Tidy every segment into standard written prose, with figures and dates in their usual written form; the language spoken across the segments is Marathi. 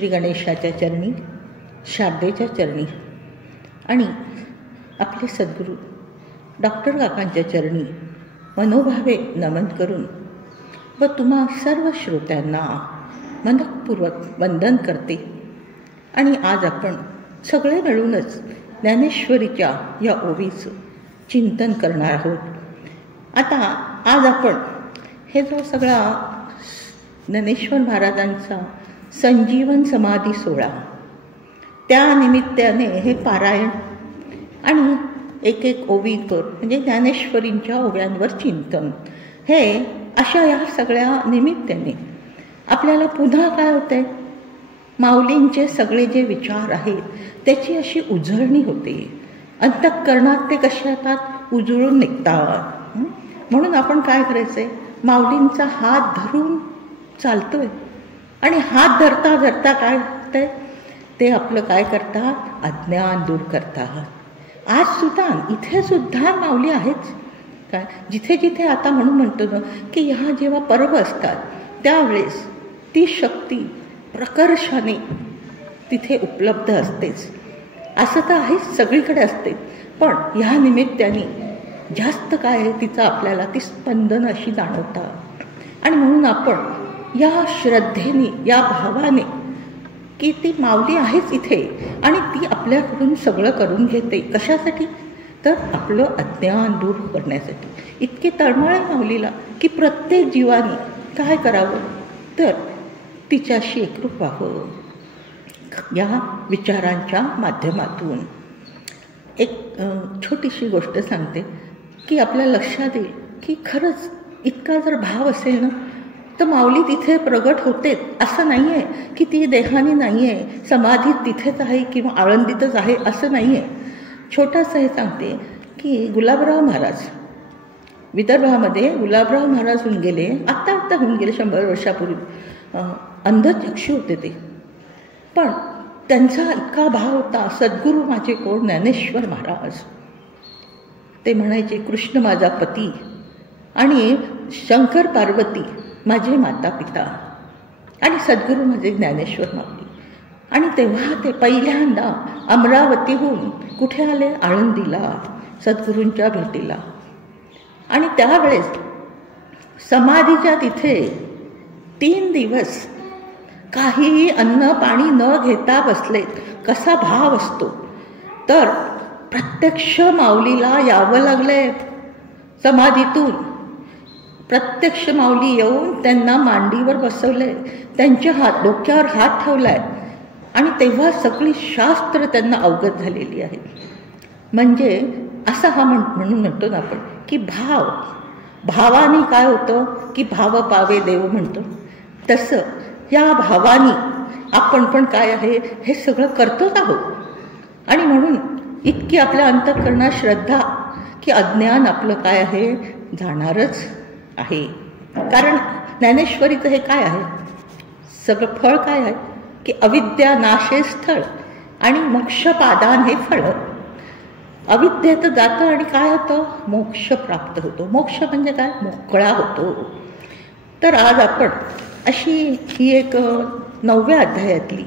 श्री गणेशाच्या चरणी, शारदेच्या चरणी आणि आपले सद्गुरू डॉक्टर काकांच्या चरणी मनोभावे नमन करून व तुम्हा सर्व श्रोत्यांना मनपूर्वक वंदन करते. आणि आज आपण सगळे मिळूनच ज्ञानेश्वरीच्या या ओवीचं चिंतन करणार आहोत. आता आज आपण हे जो सगळा ज्ञानेश्वर महाराजांचा संजीवन समाधी सोहळा, त्या निमित्ताने हे पारायण आणि एक एक ओवीवर म्हणजे ज्ञानेश्वरींच्या ओव्यांवर चिंतन, हे अशा या सगळ्या निमित्ताने आपल्याला पुन्हा काय होते, माऊलींचे सगळे जे विचार आहेत त्याची अशी उजळणी होते. अंतःकरणात ते कसे येतात, उजळून निघतात. म्हणून आपण काय करायचं आहे, माऊलींचा हात धरून चालतोय आणि हात धरता धरता काय होतंय, ते आपलं काय करतात, अज्ञान दूर करतात. आज सुद्धा इथे सुद्धा माऊली आहेच काय, जिथे जिथे आता म्हणून म्हणतो ना की ह्या जेव्हा पर्व असतात त्यावेळेस ती शक्ती प्रकर्षाने तिथे उपलब्ध असतेच. असं तर आहेच, सगळीकडे असते. पण ह्या निमित्ताने जास्त काय आहे तिचं आपल्याला ती स्पंदन अशी जाणवतात. आणि म्हणून आपण या श्रद्धेने, या भावाने की ती माऊली आहेच इथे आणि ती आपल्याकडून सगळं करून घेते. कशासाठी, तर आपलं अज्ञान दूर करण्यासाठी. इतकी तळमळ आहे माऊलीला की प्रत्येक जीवाने काय करावं, तर तिच्याशी एकरूप व्हावं. या विचारांच्या माध्यमातून एक छोटीशी गोष्ट सांगते की आपल्या लक्षात येईल की खरंच इतका जर भाव असेल ना तर माऊली तिथे प्रगट होतेच. असं नाही आहे की ती देहाने नाही आहे, समाधीत तिथेच आहे किंवा आळंदीतच आहे, असं नाही आहे. छोटंसं हे सांगते की गुलाबराव महाराज, विदर्भामध्ये गुलाबराव महाराज होऊन गेले, आत्ता होऊन गेले 100 वर्षापूर्वी. अंधचक्षू होते ते, पण त्यांचा इतका भाव होता, सद्गुरू माझे कोण, ज्ञानेश्वर महाराज. ते म्हणायचे कृष्ण माझा पती आणि शंकर पार्वती माझे माता पिता आणि सद्गुरू माझे ज्ञानेश्वर माऊली. आणि तेव्हा ते पहिल्यांदा अमरावतीहून कुठे आले, आळंदीला, सद्गुरूंच्या भेटीला. आणि त्यावेळेस समाधीच्या तिथे 3 दिवस काहीही अन्न पाणी न घेता बसले. कसा भाव असतो, तर प्रत्यक्ष माऊलीला यावं लागले. समाधीतून प्रत्यक्ष माऊली येऊन त्यांना मांडीवर बसवले, त्यांच्या डोक्यावर हात ठेवलाय आणि तेव्हा सगळी शास्त्र त्यांना अवगत झालेली आहे. म्हणजे असा हा म्हणून म्हणतो ना आपण की भावाने काय होतं की भाव पावे देव म्हणतो, तसं या भावाने आपण पण काय आहे हे सगळं करतोच आहोत. आणि म्हणून इतकी आपल्या अंतःकरणात श्रद्धा की अज्ञान आपलं काय आहे जाणारच आहे. कारण ज्ञानेश्वरीचं हे काय आहे, सगळं फळ काय आहे की अविद्या नाशे स्थळ आणि मोक्षपादान हे फळ. अविद्येत जातं आणि काय होतं, मोक्ष प्राप्त होतो. मोक्ष म्हणजे काय, मोकळा होतो. तर आज आपण अशी ही एक 9व्या अध्यायातली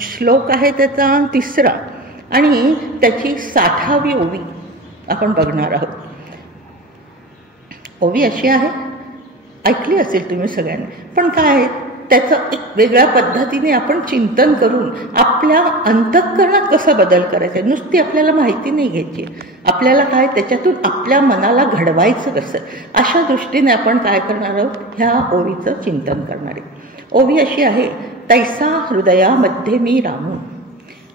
श्लोक आहे त्याचा 3रा आणि त्याची 60वी ओवी आपण बघणार आहोत. ओवी अशी आहे, ऐकली असेल तुम्ही सगळ्यांनी, पण काय त्याचं एक वेगळ्या पद्धतीने आपण चिंतन करून आपल्या अंतःकरणात कसा बदल करायचा. नुसती आपल्याला माहिती नाही घ्यायची, आपल्याला काय त्याच्यातून आपल्या मनाला घडवायचं कसं, अशा दृष्टीने आपण काय करणार आहोत, ह्या ओवीचं चिंतन करणार आहे. ओवी अशी आहे, तैसा हृदयामध्ये मी रामू,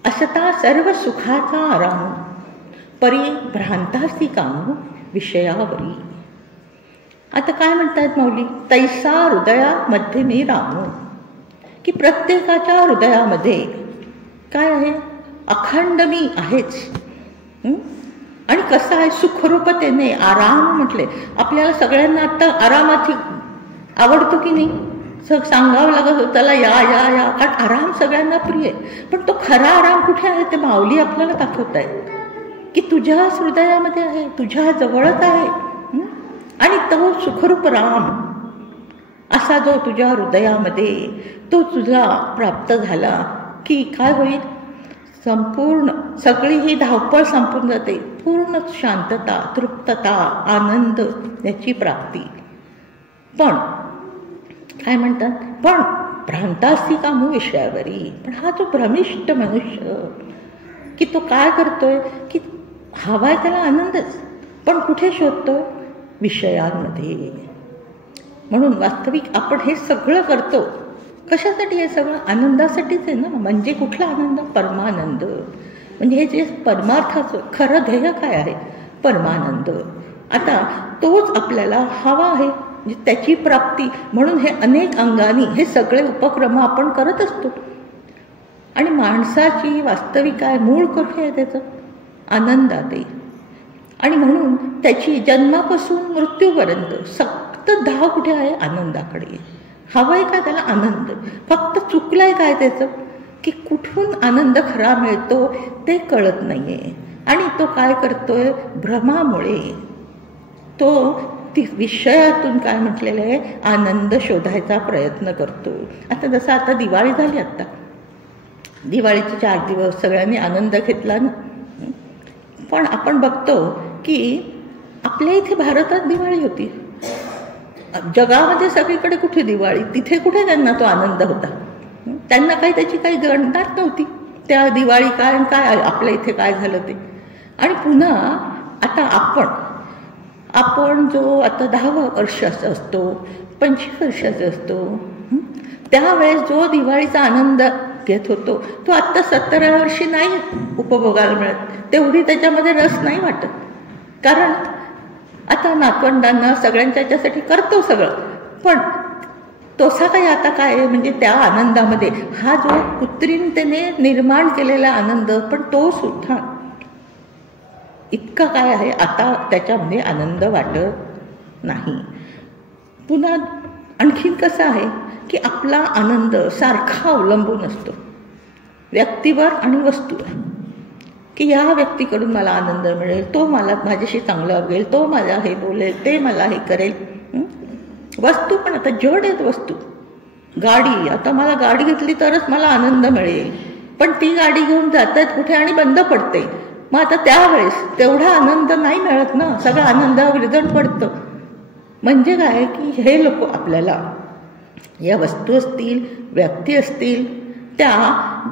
असता सर्व सुखाचा आराम, परी भ्रांतासी कामू विषयावरी. आता काय म्हणतात माऊली, तैसा हृदयामध्ये मी रामू, की प्रत्येकाच्या हृदयामध्ये काय आहे, अखंड मी आहेच. आणि कसं आहे, सुखरूपतेने आराम म्हटले. आपल्याला सगळ्यांना आता आरामाची आवडतो की नाही, सांगावं लागत त्याला या या या, कारण आराम सगळ्यांना प्रिय आहे. पण तो खरा आराम कुठे आहे ते माऊली आपल्याला दाखवत आहे की तुझ्याच हृदयामध्ये आहे, तुझ्या जवळच आहे. आणि तो सुखरूप राम असा जो तुझ्या हृदयामध्ये तो तुझा प्राप्त झाला की काय होईल, संपूर्ण सगळी ही धावपळ संपून जाते, पूर्ण शांतता, तृप्तता, आनंद याची प्राप्ती. पण काय म्हणतात, पण भ्रांतासी कामू विषयावरी. पण हा जो भ्रमिष्ठ मनुष्य की तो काय करतोय की हवाय त्याला आनंदच, पण कुठे शोधतोय, विषयांमध्ये. म्हणून वास्तविक आपण हे सगळं करतो कशासाठी, हे सगळं आनंदासाठीच आहे ना. म्हणजे कुठला आनंद, परमानंद. म्हणजे हे जे परमार्थाचं खरं ध्येय काय आहे, परमानंद. आता तोच आपल्याला हवा आहे, म्हणजे त्याची प्राप्ती. म्हणून हे अनेक अंगाने हे सगळे उपक्रम आपण करत असतो. आणि माणसाची वास्तविक काय मूळ कुठे आहे, त्याचं आनंदात आहे. आणि म्हणून त्याची जन्मापासून मृत्यूपर्यंत फक्त धाव कुठे आहे, आनंदाकडे. हवाय का त्याला आनंद, फक्त चुकलाय काय त्याचं की कुठून आनंद खरा मिळतो ते कळत नाहीये. आणि तो काय करतोय, भ्रमामुळे तो ती विषयातून काय म्हटलेलं आहे, आनंद शोधायचा प्रयत्न करतो. आता जसं आता दिवाळी झाली, आता दिवाळीचे 4 दिवस सगळ्यांनी आनंद घेतला ना. पण आपण बघतो की आपल्या इथे भारतात दिवाळी होती, जगामध्ये सगळीकडे कुठे दिवाळी, तिथे कुठे त्यांना तो आनंद होता. त्यांना काही त्याची काही गणनाच नव्हती, त्या दिवाळी काय काय आपल्या इथे काय झालं ते. आणि पुन्हा आता आपण जो आता 10 वर्षाचा असतो, 25 वर्षाचा असतो, त्यावेळेस जो दिवाळीचा आनंद घेत होतो तो आत्ता 17व्या वर्षी नाही उपभोगायला मिळत, तेवढी त्याच्यामध्ये रस नाही वाटत. कारण आता नातवंडांना सगळ्यांच्या याच्यासाठी करतो सगळं, पण तसा काही आता काय आहे, म्हणजे त्या आनंदामध्ये हा जो कृत्रिमतेने निर्माण केलेला आनंद, पण तो सुद्धा इतका काय आहे आता त्याच्यामध्ये आनंद वाटत नाही. पुन्हा आणखीन कसं आहे की आपला आनंद सारखा अवलंबून असतो व्यक्तीवर आणि वस्तूवर, की या व्यक्तीकडून मला आनंद मिळेल, तो मला माझ्याशी चांगलं वागेल, तो मला हे बोलेल, ते मला हे करेल. वस्तू पण आता जड आहेत वस्तू. गाडी, आता मला गाडी घेतली तरच मला आनंद मिळेल, पण ती गाडी घेऊन जातात कुठे आणि बंद पडते. मग आता त्यावेळेस तेवढा आनंद नाही मिळत ना, सगळं आनंद विरजण पडतं. म्हणजे काय की हे लोक आपल्याला या वस्तू असतील, व्यक्ती असतील, त्या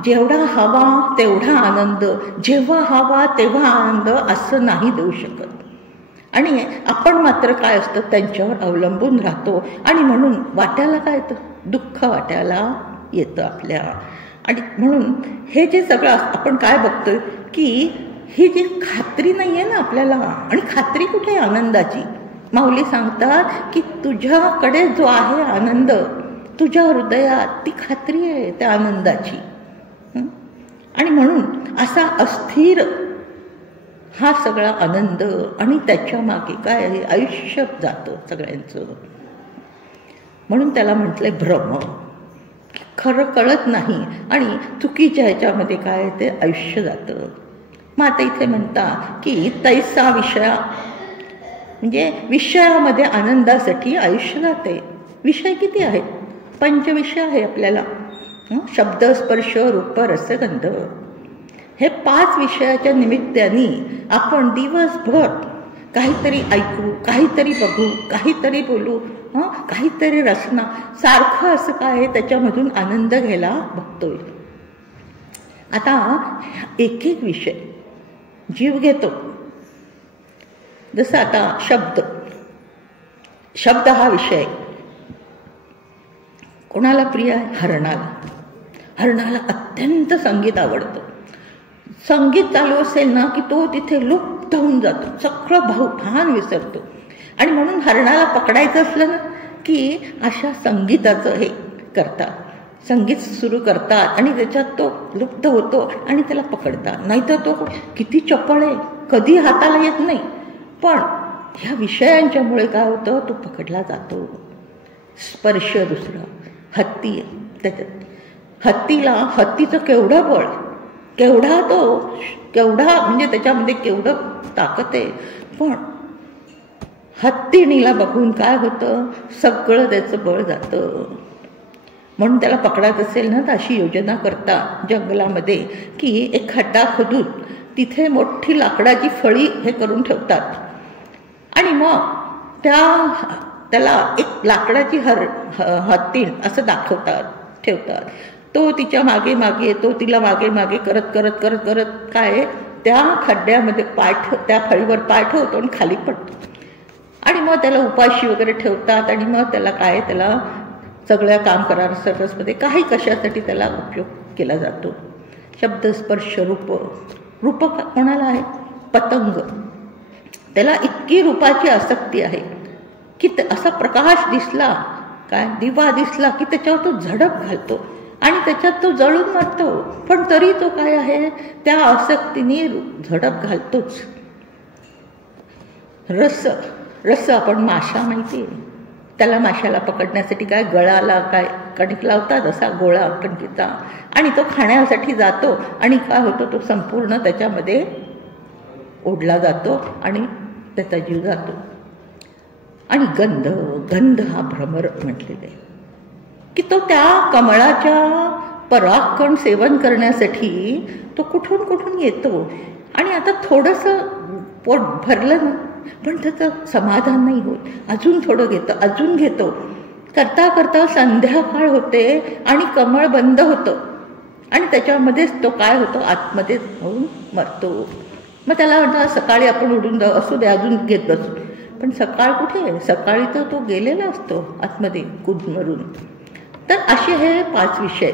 जेवढा हवा तेवढा आनंद, जेव्हा हवा तेव्हा आनंद असं नाही देऊ शकत. आणि आपण मात्र काय असतं, त्यांच्यावर अवलंबून राहतो. आणि म्हणून वाट्याला काय येतं, दुःख वाट्याला येतं आपल्या. आणि म्हणून हे जे सगळं आपण काय बघतोय की ही जी खात्री नाही आहे ना आपल्याला, आणि खात्री कुठे आहे आनंदाची. माऊली सांगतात की तुझ्याकडे जो आहे आनंद, तुझ्या हृदयात ती खात्री आहे त्या आनंदाची. आणि म्हणून असा अस्थिर हा सगळा आनंद, आणि त्याच्या मागे काय आहे, आयुष्य जातं सगळ्यांचं. म्हणून त्याला म्हटलंय भ्रम, खरं कळत नाही आणि चुकीच्या ह्याच्यामध्ये काय ते आयुष्य जातं. मग आता इथे म्हणता की तैसा विषया, म्हणजे विषयामध्ये आनंदासाठी आयुष्य जाते. विषय किती आहेत, 5 विषय आहे आपल्याला, शब्द, स्पर्श, रूप, रस, गंध. हे 5 विषयाच्या निमित्ताने आपण दिवसभर काहीतरी ऐकू, काहीतरी बघू, काहीतरी बोलू, काहीतरी रचना, सारखं असं काय त्याच्यामधून आनंद घ्यायला बघतोय. आता एक एक विषय जीव घेतो. जसं आता शब्द हा विषय कोणाला प्रिय आहे, हरणाला अत्यंत संगीत आवडतं. संगीत चालू असेल ना की तो तिथे लुप्त होऊन जातो, सगळं भान विसरतो. आणि म्हणून हरणाला पकडायचं असलं ना की अशा संगीताचं हे करतात, संगीत सुरू करतात आणि त्याच्यात तो लुप्त होतो आणि त्याला पकडतात. नाहीतर तो किती चपळ आहे, कधी हाताला येत नाही, पण ह्या विषयांच्यामुळे काय होतं, तो पकडला जातो. स्पर्श दुसरा, हत्ती, त्याच्यात हत्तीचं केवढं बळ, केवढा म्हणजे त्याच्यामध्ये केवढं ताकद आहे, पण हत्तीणीला बघून काय होतं, सगळं त्याचं बळ जातं. म्हणून त्याला पकडायचं असेल ना तर अशी योजना करता जंगलामध्ये की एक खड्डा खोदून तिथे मोठी लाकडाची फळी हे करून ठेवतात आणि मग त्याला एक लाकडाची हत्तीण असं ठेवतात. तो तिच्या मागे मागे येतो, तिला मागे मागे करत करत करत करत काय त्या खड्ड्यामध्ये त्या फळीवर पाय ठेवतो आणि खाली पडतो. आणि मग त्याला उपाशी वगैरे ठेवतात आणि मग त्याला सगळ्या काम करार सर्कसमध्ये काही कशासाठी त्याला उपयोग केला जातो. शब्द स्पर्श रूप कोणाला आहे? पतंग. त्याला इतकी रूपाची आसक्ती आहे की असा प्रकाश दिसला, काय दिवा दिसला की त्याच्यावर तो झडप घालतो आणि त्याच्यात तो जळून मरतो. पण तरी तो काय आहे, त्या आसक्तीने झडप घालतोच. रस आपण माशा माहिती आहे, त्याला माशाला पकडण्यासाठी काय गळाला काय कणिक लावतात, असा गोळा कणकीचा, आणि तो खाण्यासाठी जातो आणि काय होतो, तो संपूर्ण त्याच्यामध्ये ओढला जातो आणि त्याचा जीव जातो. आणि गंध हा भ्रमर म्हटलेला आहे की तो त्या कमळाच्या परागकण सेवन करण्यासाठी तो कुठून कुठून येतो. आणि आता थोडंसं पोट भरलं ना पण त्याचं समाधान नाही होत, अजून थोडं अजून घेतो. करता करता संध्याकाळ होते आणि कमळ बंद होतं आणि त्याच्यामध्येच तो काय होतो, आतमध्ये होऊन मरतो. मग त्याला म्हणतात सकाळी आपण उडून जाऊ, असू दे अजून घेत बसू. पण सकाळ कुठे, सकाळी तर तो गेलेला असतो आतमध्ये मरून. तर असे हे 5 विषय.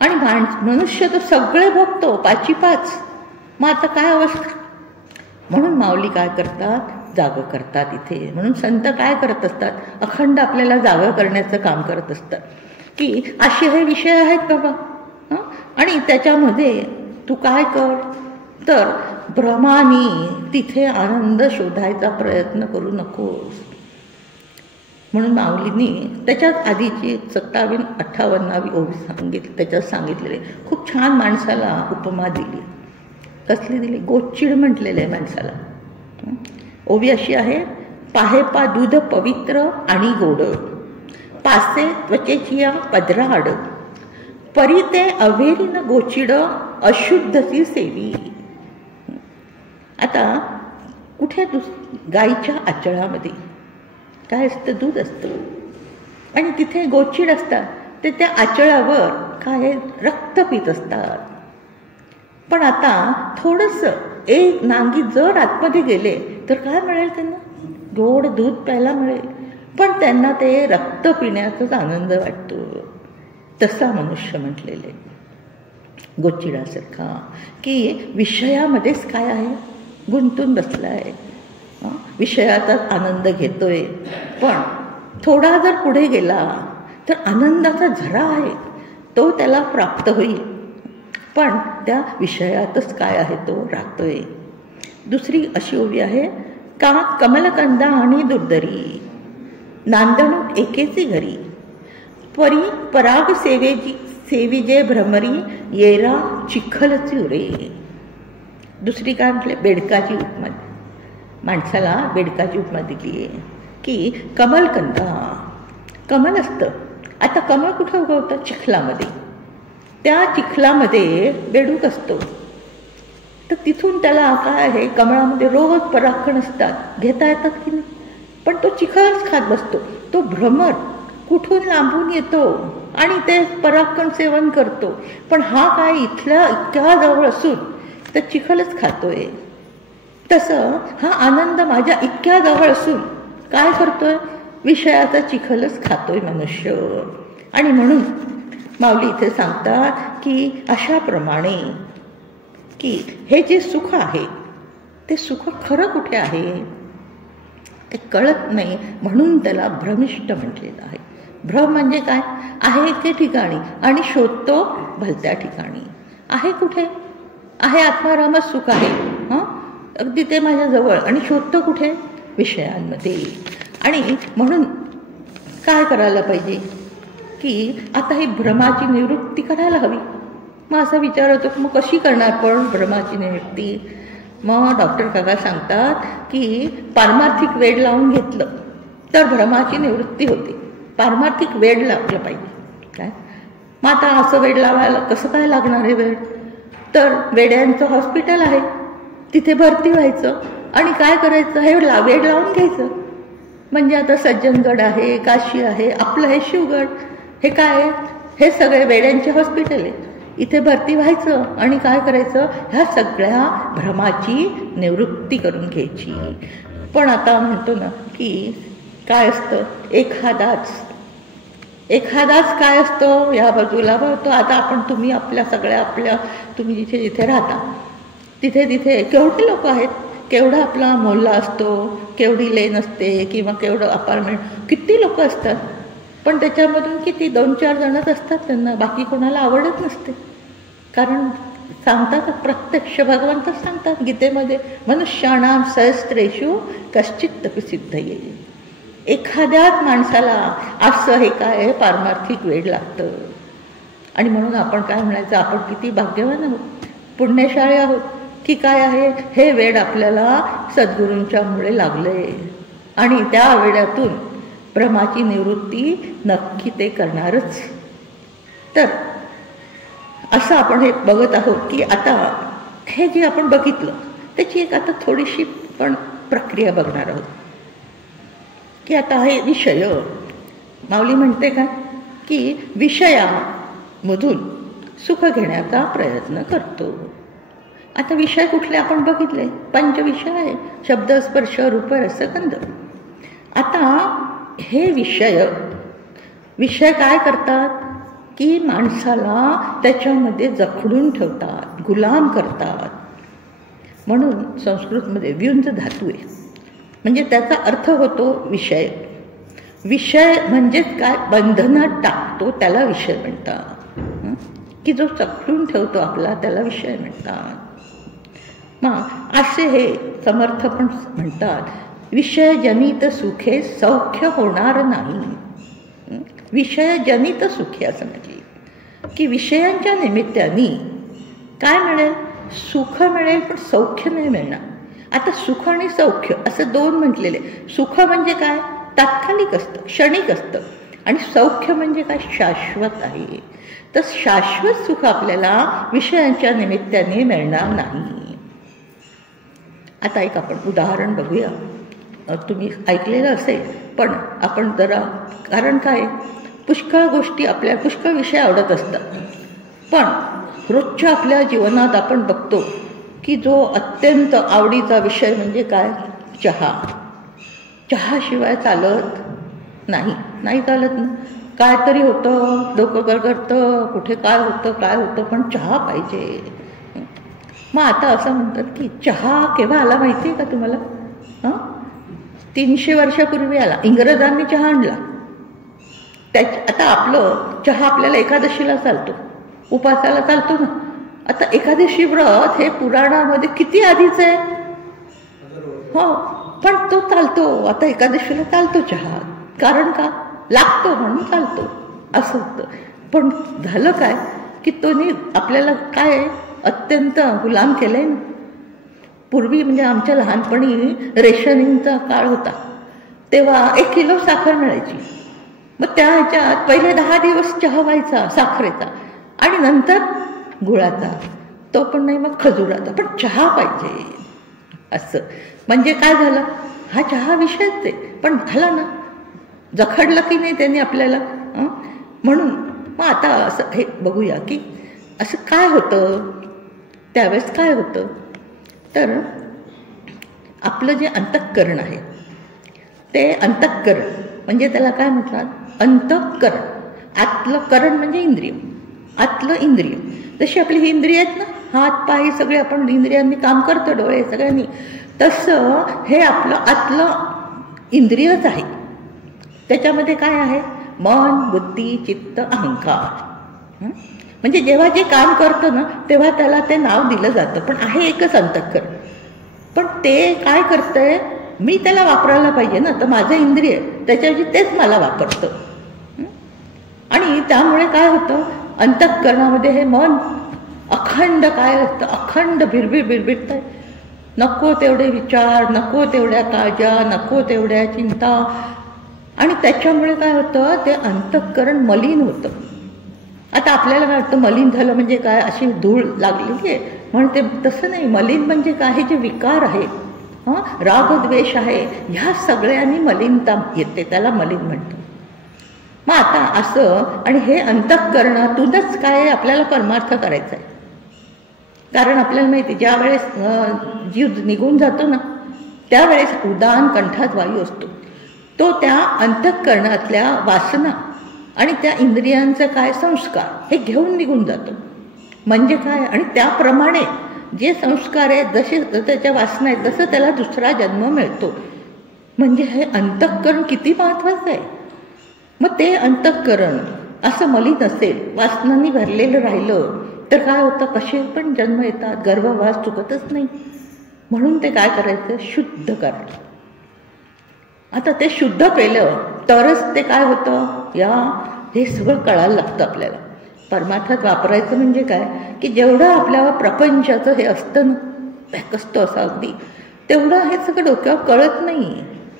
आणि मनुष्य तो सगळे भोगतो, 5ची 5. मग आता काय अवस्था? म्हणून माऊली काय करतात, जागं करतात इथे. म्हणून संत काय करत असतात, अखंड आपल्याला जागं करण्याचं काम करत असतात की असे हे विषय आहेत बाबा. आणि त्याच्यामध्ये तू काय कर, तर भ्रमानी तिथे आनंद शोधायचा प्रयत्न करू नकोस. म्हणून माऊलींनी त्याच्यात आधीची 57-58वी ओवी त्याच्यात सांगितलेले खूप छान माणसाला उपमा दिली. कसली दिली? गोचिड म्हटलेलं आहे माणसाला. ओवी अशी आहे, पाहे पा दूध पवित्र आणि गोड, पासे त्वचेची पदराड, परी ते अवेरीन गोचिड अशुद्धची सेवी. आता कुठे गाईच्या आचळामध्ये काय असतं, दूध असतं आणि तिथे गोचिड असतात. ते त्या आचळावर काय रक्त पित असतात. पण आता थोडंसं एक नांगी जर आतमध्ये गेले तर काय मिळेल त्यांना? गोड दूध प्यायला मिळेल, पण त्यांना ते रक्त पिण्याचाच आनंद वाटतो. तसा मनुष्य म्हटलेले गोचिडासारखा की विषयामध्येच काय आहे, गुंतून बसला आहे, विषयाचाच आनंद घेतोय. पण थोडा जर पुढे गेला तर आनंदाचा झरा आहे तो त्याला प्राप्त होईल, पण त्या विषयातच काय आहे तो राहतोय. दुसरी अशी ओवी आहे, का कमलकंदा आणि दुर्दरी, नांदणूक एकेची घरी, परी पराग सेविजे भ्रमरी, येरा चिखलची उरे. दुसरी काय म्हटले, बेडकाची उपमा. माणसाला बेडकाची उपमा दिली आहे की कमलकंदा, कमल असतं. आता कमळ कुठं उगवतं? चिखलामध्ये. त्या चिखलामध्ये बेडूक असतो. तर तिथून त्याला काय आहे, कमळामध्ये रोज परागकण असतात, घेता येतात की नाही, पण तो चिखलच खात बसतो. तो भ्रमर कुठून लांबून येतो आणि ते परागकण सेवन करतो. पण हा काय इतक्या जवळ असून तर चिखलच खातोय. तसं हा आनंद माझ्या इतक्या जवळ असून काय करतोय, विषयाचा चिखलच खातोय मनुष्य. आणि म्हणून माऊली इथे सांगतात की अशाप्रमाणे की हे जे सुख आहे ते सुख खरं कुठे आहे ते कळत नाही, म्हणून त्याला भ्रमिष्ट म्हटलेलं आहे. भ्रम म्हणजे काय, आहे एके ठिकाणी आणि शोधतो भलत्या ठिकाणी. आहे कुठे आहे, आत्मारामच सुख आहे, अगदी ते माझ्याजवळ, आणि शोधतो कुठे, विषयांमध्ये. आणि म्हणून काय करायला पाहिजे की आता ही भ्रमाची निवृत्ती करायला हवी. मग असा विचार होतो की मग कशी करणार पण भ्रमाची निवृत्ती. मग डॉक्टर काका सांगतात की पारमार्थिक वेड लावून घेतलं तर भ्रमाची निवृत्ती होते. पारमार्थिक वेड लावलं पाहिजे. काय मग आता असं वेड लावायला कसं काय लागणार आहे वेड? तर वेड्यांचं हॉस्पिटल आहे, तिथे भरती व्हायचं आणि काय करायचं, हे वेड लावून घ्यायचं. म्हणजे आता सज्जनगड आहे, काशी आहे, आपलं हे शिवगड, हे काय आहे, हे सगळे वेड्यांचे हॉस्पिटल आहे. इथे भरती व्हायचं आणि काय करायचं, ह्या सगळ्या भ्रमाची निवृत्ती करून घ्यायची. पण आता म्हणतो ना की काय असतं, एखादाच काय असतो, या बाजूला बघतो. आता आपण तुम्ही तुम्ही जिथे जिथे राहता तिथे केवढे लोक आहेत, केवढा आपला मोहल्ला असतो, केवढी लेन असते किंवा केवढं अपार्टमेंट, किती लोक असतात. पण त्याच्यामधून किती 2-4 जणच असतात, त्यांना बाकी कोणाला आवडत नसते. कारण सांगतात, प्रत्यक्ष भगवंतच सांगतात गीतेमध्ये, मनुष्याणाम सहस्त्रेषु कश्चित् सिद्ध येईल. एखाद्याच माणसाला असं हे काय पारमार्थिक वेड लागतं. आणि म्हणून आपण काय म्हणायचं, आपण किती भाग्यवान आहोत, पुण्यशाळी आहोत की काय आहे, हे वेड आपल्याला सद्गुरूंच्या मुळे लागलंय. आणि त्या वेड्यातून भ्रमाची निवृत्ती नक्की ते करणारच. तर असं आपण हे बघत आहोत की आता हे जे आपण बघितलं त्याची एक आता थोडीशी पण प्रक्रिया बघणार आहोत. की आता हे विषय, माऊली म्हणते काय की विषयामधून सुख घेण्याचा प्रयत्न करतो. आता विषय कुठले आपण बघितले, 5 विषय आहे, शब्द स्पर्श रूप रस गंध. आता हे विषय काय करतात की माणसाला त्याच्यामध्ये जखडून ठेवतात, गुलाम करतात. म्हणून संस्कृतमध्ये व्युंज धातू आहे, म्हणजे त्याचा अर्थ होतो विषय. विषय म्हणजेच काय, बंधनात टाकतो त्याला विषय म्हणतात. की जो जखडून ठेवतो आपला त्याला विषय म्हणतात. मग असे हे समर्थ पण म्हणतात, विषयजनित सुखे सौख्य होणार नाही. विषयजनित सुखे असं म्हटले की विषयांच्या निमित्ताने काय मिळेल, सुख मिळेल, पण सौख्य नाही मिळणार. आता सुख आणि सौख्य असं 2 म्हटलेले. सुख म्हणजे काय, तात्कालिक असतं, क्षणिक असतं. आणि सौख्य म्हणजे काय, शाश्वत आहे. तर शाश्वत सुख आपल्याला विषयांच्या निमित्ताने मिळणार नाही. आता एक आपण उदाहरण बघूया. तुम्ही ऐकलेलं असेल, पण आपण जरा, कारण काय, पुष्कळ गोष्टी आपल्या, पुष्कळ विषय आवडत असतात. पण रोजच्या आपल्या जीवनात आपण बघतो की जो अत्यंत आवडीचा विषय म्हणजे काय, चहा. चहाशिवाय चालत नाही चालत ना. काय तरी होतं, डोकं गरगरतं, कुठे काय होतं, पण चहा पाहिजे. मग आता असं म्हणतात की चहा केव्हा आला माहिती आहे का तुम्हाला? 300 वर्षापूर्वी आला. इंग्रजांनी चहा आणला. आता आपलं चहा आपल्याला एकादशीला चालतो, उपासाला चालतो ना. आता एकादशी व्रत हे पुराणामध्ये किती आधीच आहे, हो, पण तो चालतो. आता एकादशीला चालतो चहा, कारण का, लागतो म्हणून चालतो, असं होतं. पण झालं काय की तोनी आपल्याला काय अत्यंत गुलाम केलंय ना. पूर्वी म्हणजे आमच्या लहानपणी रेशनिंगचा काळ होता, तेव्हा 1 किलो साखर मिळायची. मग त्या ह्याच्यात पहिले 10 दिवस चहा व्हायचा साखरेचा, आणि नंतर गुळाचा, तो पण नाही, मग खजुराचा, पण चहा पाहिजे. असं म्हणजे काय झालं, हा चहा विषयच आहे, पण झाला ना, जखडलं की नाही त्यांनी आपल्याला. म्हणून मग आता असं हे बघूया की असं काय होतं त्यावेळेस. काय होतं तर आपलं जे अंतःकरण आहे ते अंतःकरण म्हणजे त्याला काय म्हणतात, अंतःकरण. आतलं करण म्हणजे इंद्रिय, आतलं इंद्रिय. जशी आपली ही इंद्रिय आहेत ना, हात पाय सगळे आपण इंद्रियांनी काम करतो, डोळे सगळ्यांनी, तसं हे आपलं आतलं इंद्रियच आहे. त्याच्यामध्ये काय आहे, मन, बुद्धी, चित्त, अहंकार. म्हणजे जेव्हा जे काम करतं ना तेव्हा त्याला ते नाव दिलं जातं, पण आहे एकच अंतःकरण. पण ते काय करतंय, मी त्याला वापरायला पाहिजे ना, तर माझं इंद्रिय त्याच्याऐवजी तेच मला वापरतं. आणि त्यामुळे काय होतं, अंतःकरणामध्ये हे मन अखंड काय असतं, अखंड बिरबिरतं. नको तेवढे विचार, नको तेवढ्या काळज्या, नको तेवढ्या चिंता, आणि त्याच्यामुळे काय होतं, ते अंतःकरण मलिन होतं. आता आपल्याला काय वाटतं मलिन झालं म्हणजे काय, अशी धूळ लागलेली आहे म्हणते, तसं नाही. मलिन म्हणजे काय, हे जे विकार आहेत, रागद्वेष आहे, ह्या सगळ्यांनी मलिनता येते, त्याला मलिन म्हणतो. मग आता असं, आणि हे अंतःकरणातूनच काय आपल्याला परमार्थ करायचा आहे. कारण आपल्याला माहिती, ज्या वेळेस जीव निघून जातो ना, त्यावेळेस उदान कंठात वायू असतो. तो त्या अंतःकरणातल्या वासना आणि त्या इंद्रियांचा काय संस्कार हे घेऊन निघून जातो. म्हणजे काय, आणि त्याप्रमाणे जे संस्कार आहेत, जसे त्याच्या वासना आहेत, तसं त्याला दुसरा जन्म मिळतो. म्हणजे हे अंतःकरण किती महत्त्वाचं आहे. मग ते अंतःकरण असं मलिन असेल, वासनांनी भरलेलं राहिलं तर काय होतं, कसे पण जन्म येतात, गर्भवास चुकतच नाही. म्हणून ते काय करायचं, शुद्ध करायचं. आता ते शुद्ध केलं तरच ते काय होतं, हे सगळं कळायला लागतं आपल्याला. परमार्थात वापरायचं म्हणजे काय, की जेवढं आपल्याला प्रपंचाचं हे असतं ना, पॅक असतं असं अगदी, तेवढं हे सगळं डोक्यावर कळत नाही,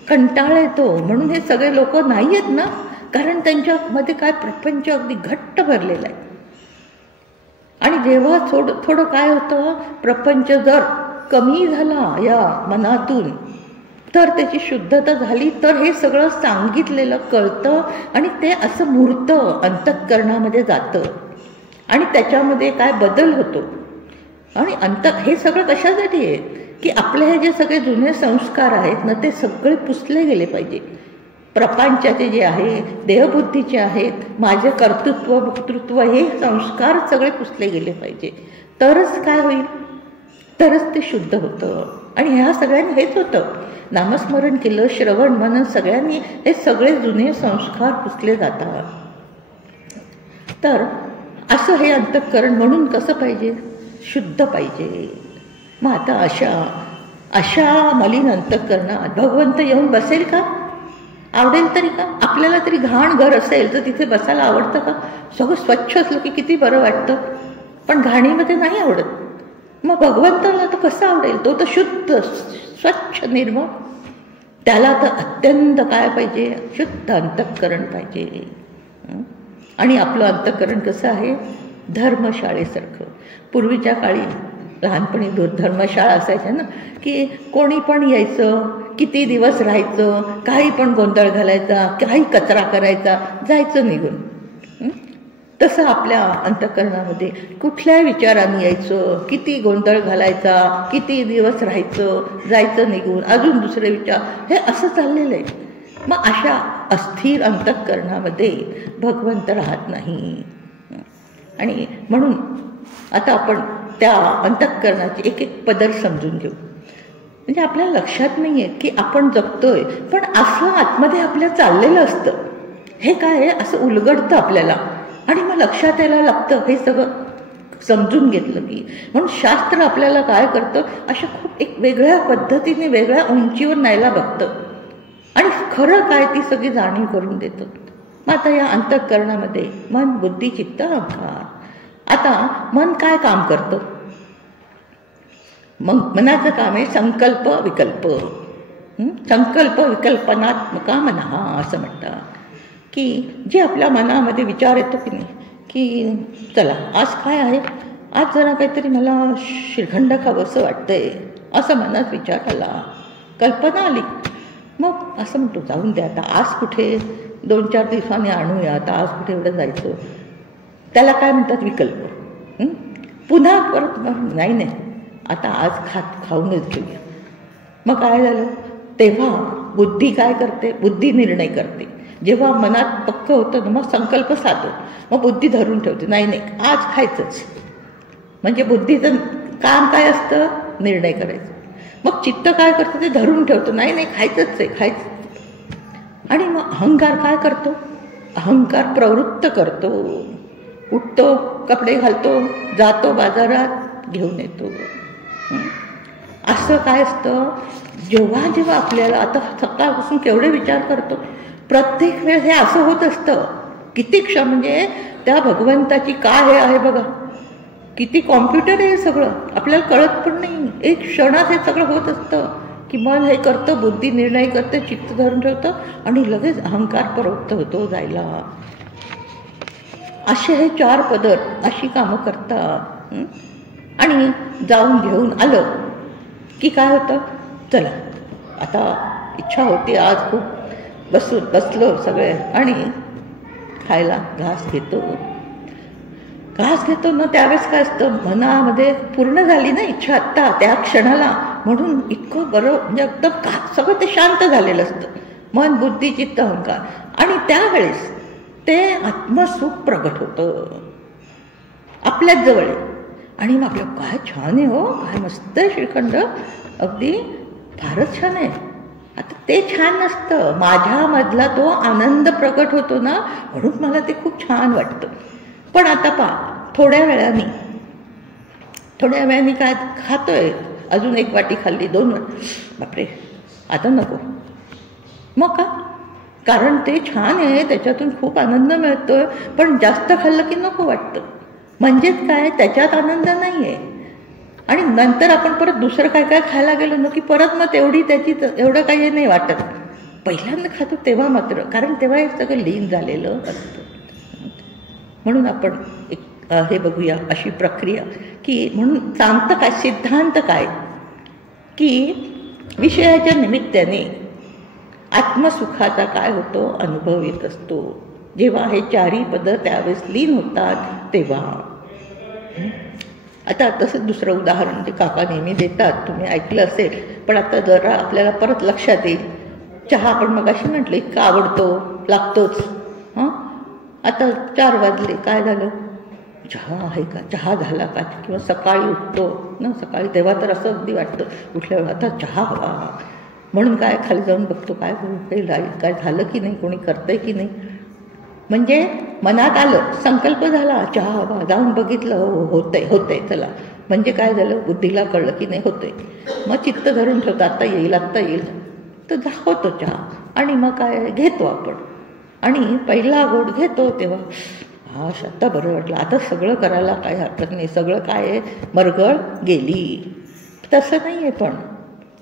कंटाळा येतो. म्हणून हे सगळे लोक नाही आहेत ना, कारण त्यांच्यामध्ये काय प्रपंच अगदी घट्ट भरलेला आहे. आणि जेव्हा थोडं काय होतं, प्रपंच जर कमी झाला या मनातून, तर त्याची शुद्धता झाली, तर हे सगळं सांगितलेलं कळतं आणि ते असं मूर्त अंतःकरणामध्ये जातं आणि त्याच्यामध्ये काय बदल होतो. आणि हे सगळं कशासाठी आहे, की आपले हे जे सगळे जुने संस्कार आहेत ना, ते सगळे पुसले गेले पाहिजे. प्रपंचाचे जे आहे, देहबुद्धीचे आहेत, माझे कर्तृत्व भोक्तृत्व, हे संस्कार सगळे पुसले गेले पाहिजे. तरच काय होईल, तरच ते शुद्ध होतं. आणि ह्या सगळ्यांनी हेच होतं, नामस्मरण केलं, श्रवण मनन, सगळ्यांनी हे सगळे जुने संस्कार पुसले जातात. तर असं हे अंतःकरण म्हणून कसं पाहिजे, शुद्ध पाहिजे. मग आता अशा मलिन अंतःकरणात भगवंत येऊन बसेल का, आवडेल तरी का. आपल्याला तरी घाण घर असेल तर तिथे बसायला आवडतं का. सगळं स्वच्छ असलं की किती बरं वाटतं, पण घाणीमध्ये नाही आवडत. मग भगवंताला तर कसं आवडेल, तो तर शुद्ध स्वच्छ निर्मळ. त्याला तर अत्यंत काय पाहिजे, शुद्ध अंतःकरण पाहिजे. आणि आपलं अंतःकरण कसं आहे, धर्मशाळेसारखं. पूर्वीच्या काळी लहानपणी धर्मशाळा असायच्या ना, की कोणी पण यायचं, किती दिवस राहायचं, काही पण गोंधळ घालायचा, काही कचरा करायचा, जायचं निघून. तसं आपल्या अंतःकरणामध्ये कुठल्याही विचाराने यायचं, किती गोंधळ घालायचा, किती दिवस राहायचं, जायचं निघून, अजून दुसरे विचार, हे असं चाललेलं आहे. मग अशा अस्थिर अंतःकरणामध्ये भगवंत राहत नाही. आणि म्हणून आता आपण त्या अंतःकरणाचे एक एक पदर समजून घेऊ. म्हणजे आपल्या लक्षात नाही आहे की आपण जगतोय, पण असं आतमध्ये आपल्या चाललेलं असतं. हे काय आहे, असं उलगडतं आपल्याला आणि मग लक्षात यायला लागतं. हे सगळं समजून घेतलं की, म्हणून शास्त्र आपल्याला काय करतं, अशा खूप एक वेगळ्या पद्धतीने वेगळ्या उंचीवर न्यायला बघतं आणि खरं काय ती सगळी जाणीव करून देतं. मग आता या अंतःकरणामध्ये मन, बुद्धी, चित्त, अहंकार. आता मन काय काम करतं, मग मनाचं काम आहे संकल्प विकल्प. संकल्प विकल्पनात्मका मनः असं म्हणतात, की जे आपल्या मनामध्ये विचार येतो की नाही, की चला आज काय आहे, आज जरा काहीतरी मला श्रीखंड खावंसं वाटतंय, असं मनात विचार आला, कल्पना आली. मग असं म्हणतो जाऊन द्या, आता आज कुठे 2-4 दिवसांनी आणूया, आता आज कुठे एवढं जायचं. त्याला काय म्हणतात, विकल्प. पुन्हा परत नाही आता आज खाऊनच घेऊया. मग काय झालं, तेव्हा बुद्धी काय करते, बुद्धी निर्णय करते. जेव्हा मनात पक्क होतं ना, मग संकल्प साधतो, मग बुद्धी धरून ठेवते, नाही आज खायचंच. म्हणजे बुद्धीचं काम काय असतं, निर्णय करायचं. मग चित्त काय करतं, ते धरून ठेवतं, नाही खायचंच आहे, खायचं. आणि मग अहंकार काय करतो, अहंकार प्रवृत्त करतो, उठतो, कपडे घालतो, जातो बाजारात, घेऊन येतो. असं काय असतं, जेव्हा आपल्याला आता सकाळपासून केवढे विचार करतो, प्रत्येक वेळेस हे असं होत असतं. किती म्हणजे त्या भगवंताची काय हे आहे बघा, किती कॉम्प्युटर आहे सगळं, आपल्याला कळत पण नाही. एक क्षणात हे सगळं होत असतं की मन हे करतं, बुद्धी निर्णय करतं, चित्त धरून ठेवतं आणि लगेच अहंकार प्रवृत्त होतो जायला. असे हे 4 पदर अशी कामं करतात. आणि जाऊन घेऊन आलं की काय होतं, चला आता इच्छा होती आज खूप बसलो सगळे आणि खायला घास घेतो ना. त्यावेळेस काय असतं, मनामध्ये पूर्ण झाली ना इच्छा आत्ता त्या क्षणाला, म्हणून इतकं बरं म्हणजे एकदम सगळं ते शांत झालेलं असतं, मन बुद्धी चित्त अहंकार. आणि त्यावेळेस ते आत्मसुख प्रगट होतं आपल्याच जवळ. आणि मग आपलं काय छान आहे हो, काय मस्त आहे श्रीखंड, अगदी फारच छान आहे. आता ते छान नसतं, माझ्यामधला तो आनंद प्रकट होतो ना, म्हणून मला ते खूप छान वाटतं. पण आता थोड्या वेळाने काय खातोय, अजून 1 वाटी खाल्ली, 2 बापरे आता नको. मग का, कारण ते छान आहे, त्याच्यातून खूप आनंद मिळतोय, पण जास्त खाल्लं की नको वाटतं. म्हणजेच काय, त्याच्यात आनंद नाही आहे. आणि नंतर आपण परत दुसरं काय काय खायला गेलो ना की परत मग एवढं काही नाही वाटत. पहिल्यांदा खातो तेव्हा मात्र, कारण तेव्हा हे सगळं लीन झालेलं असतं. म्हणून आपण हे बघूया अशी प्रक्रिया की, म्हणून सांगतं काय, सिद्धांत काय की विषयाच्या निमित्ताने आत्मसुखाचा काय होतो, अनुभव येत असतो. जेव्हा हे 4ही पद त्यावेळेस लीन होतात तेव्हा. आता तसं दुसरं उदाहरण ते काका नेहमी देतात, तुम्ही ऐकलं असेल, पण आता जरा आपल्याला परत लक्षात येईल. चहा आपण मगाशी म्हटलं इतका आवडतो, लागतोच. आता 4 वाजले, काय झालं, चहा आहे का, चहा झाला का, किंवा सकाळी उठतो ना, सकाळी तेव्हा तर असं अगदी वाटतं उठल्यावर आता चहा हवा, म्हणून काय खाली जाऊन बघतो काय काय झालं की नाही, कोणी करतंय की नाही. म्हणजे मनात आलं, संकल्प झाला चहा हवा, जाऊन बघितलं, हो होतंय चला. म्हणजे काय झालं, बुद्धीला कळलं की नाही होतंय. मग चित्त धरून ठेवतं, आत्ता येईल, तर होतो चहा. आणि मग काय घेतो आपण, आणि पहिला घोट घेतो तेव्हा आता बरं वाटलं, आता सगळं करायला काय हरकत नाही, सगळं काय आहे, मरगळ गेली. तसं नाही आहे, पण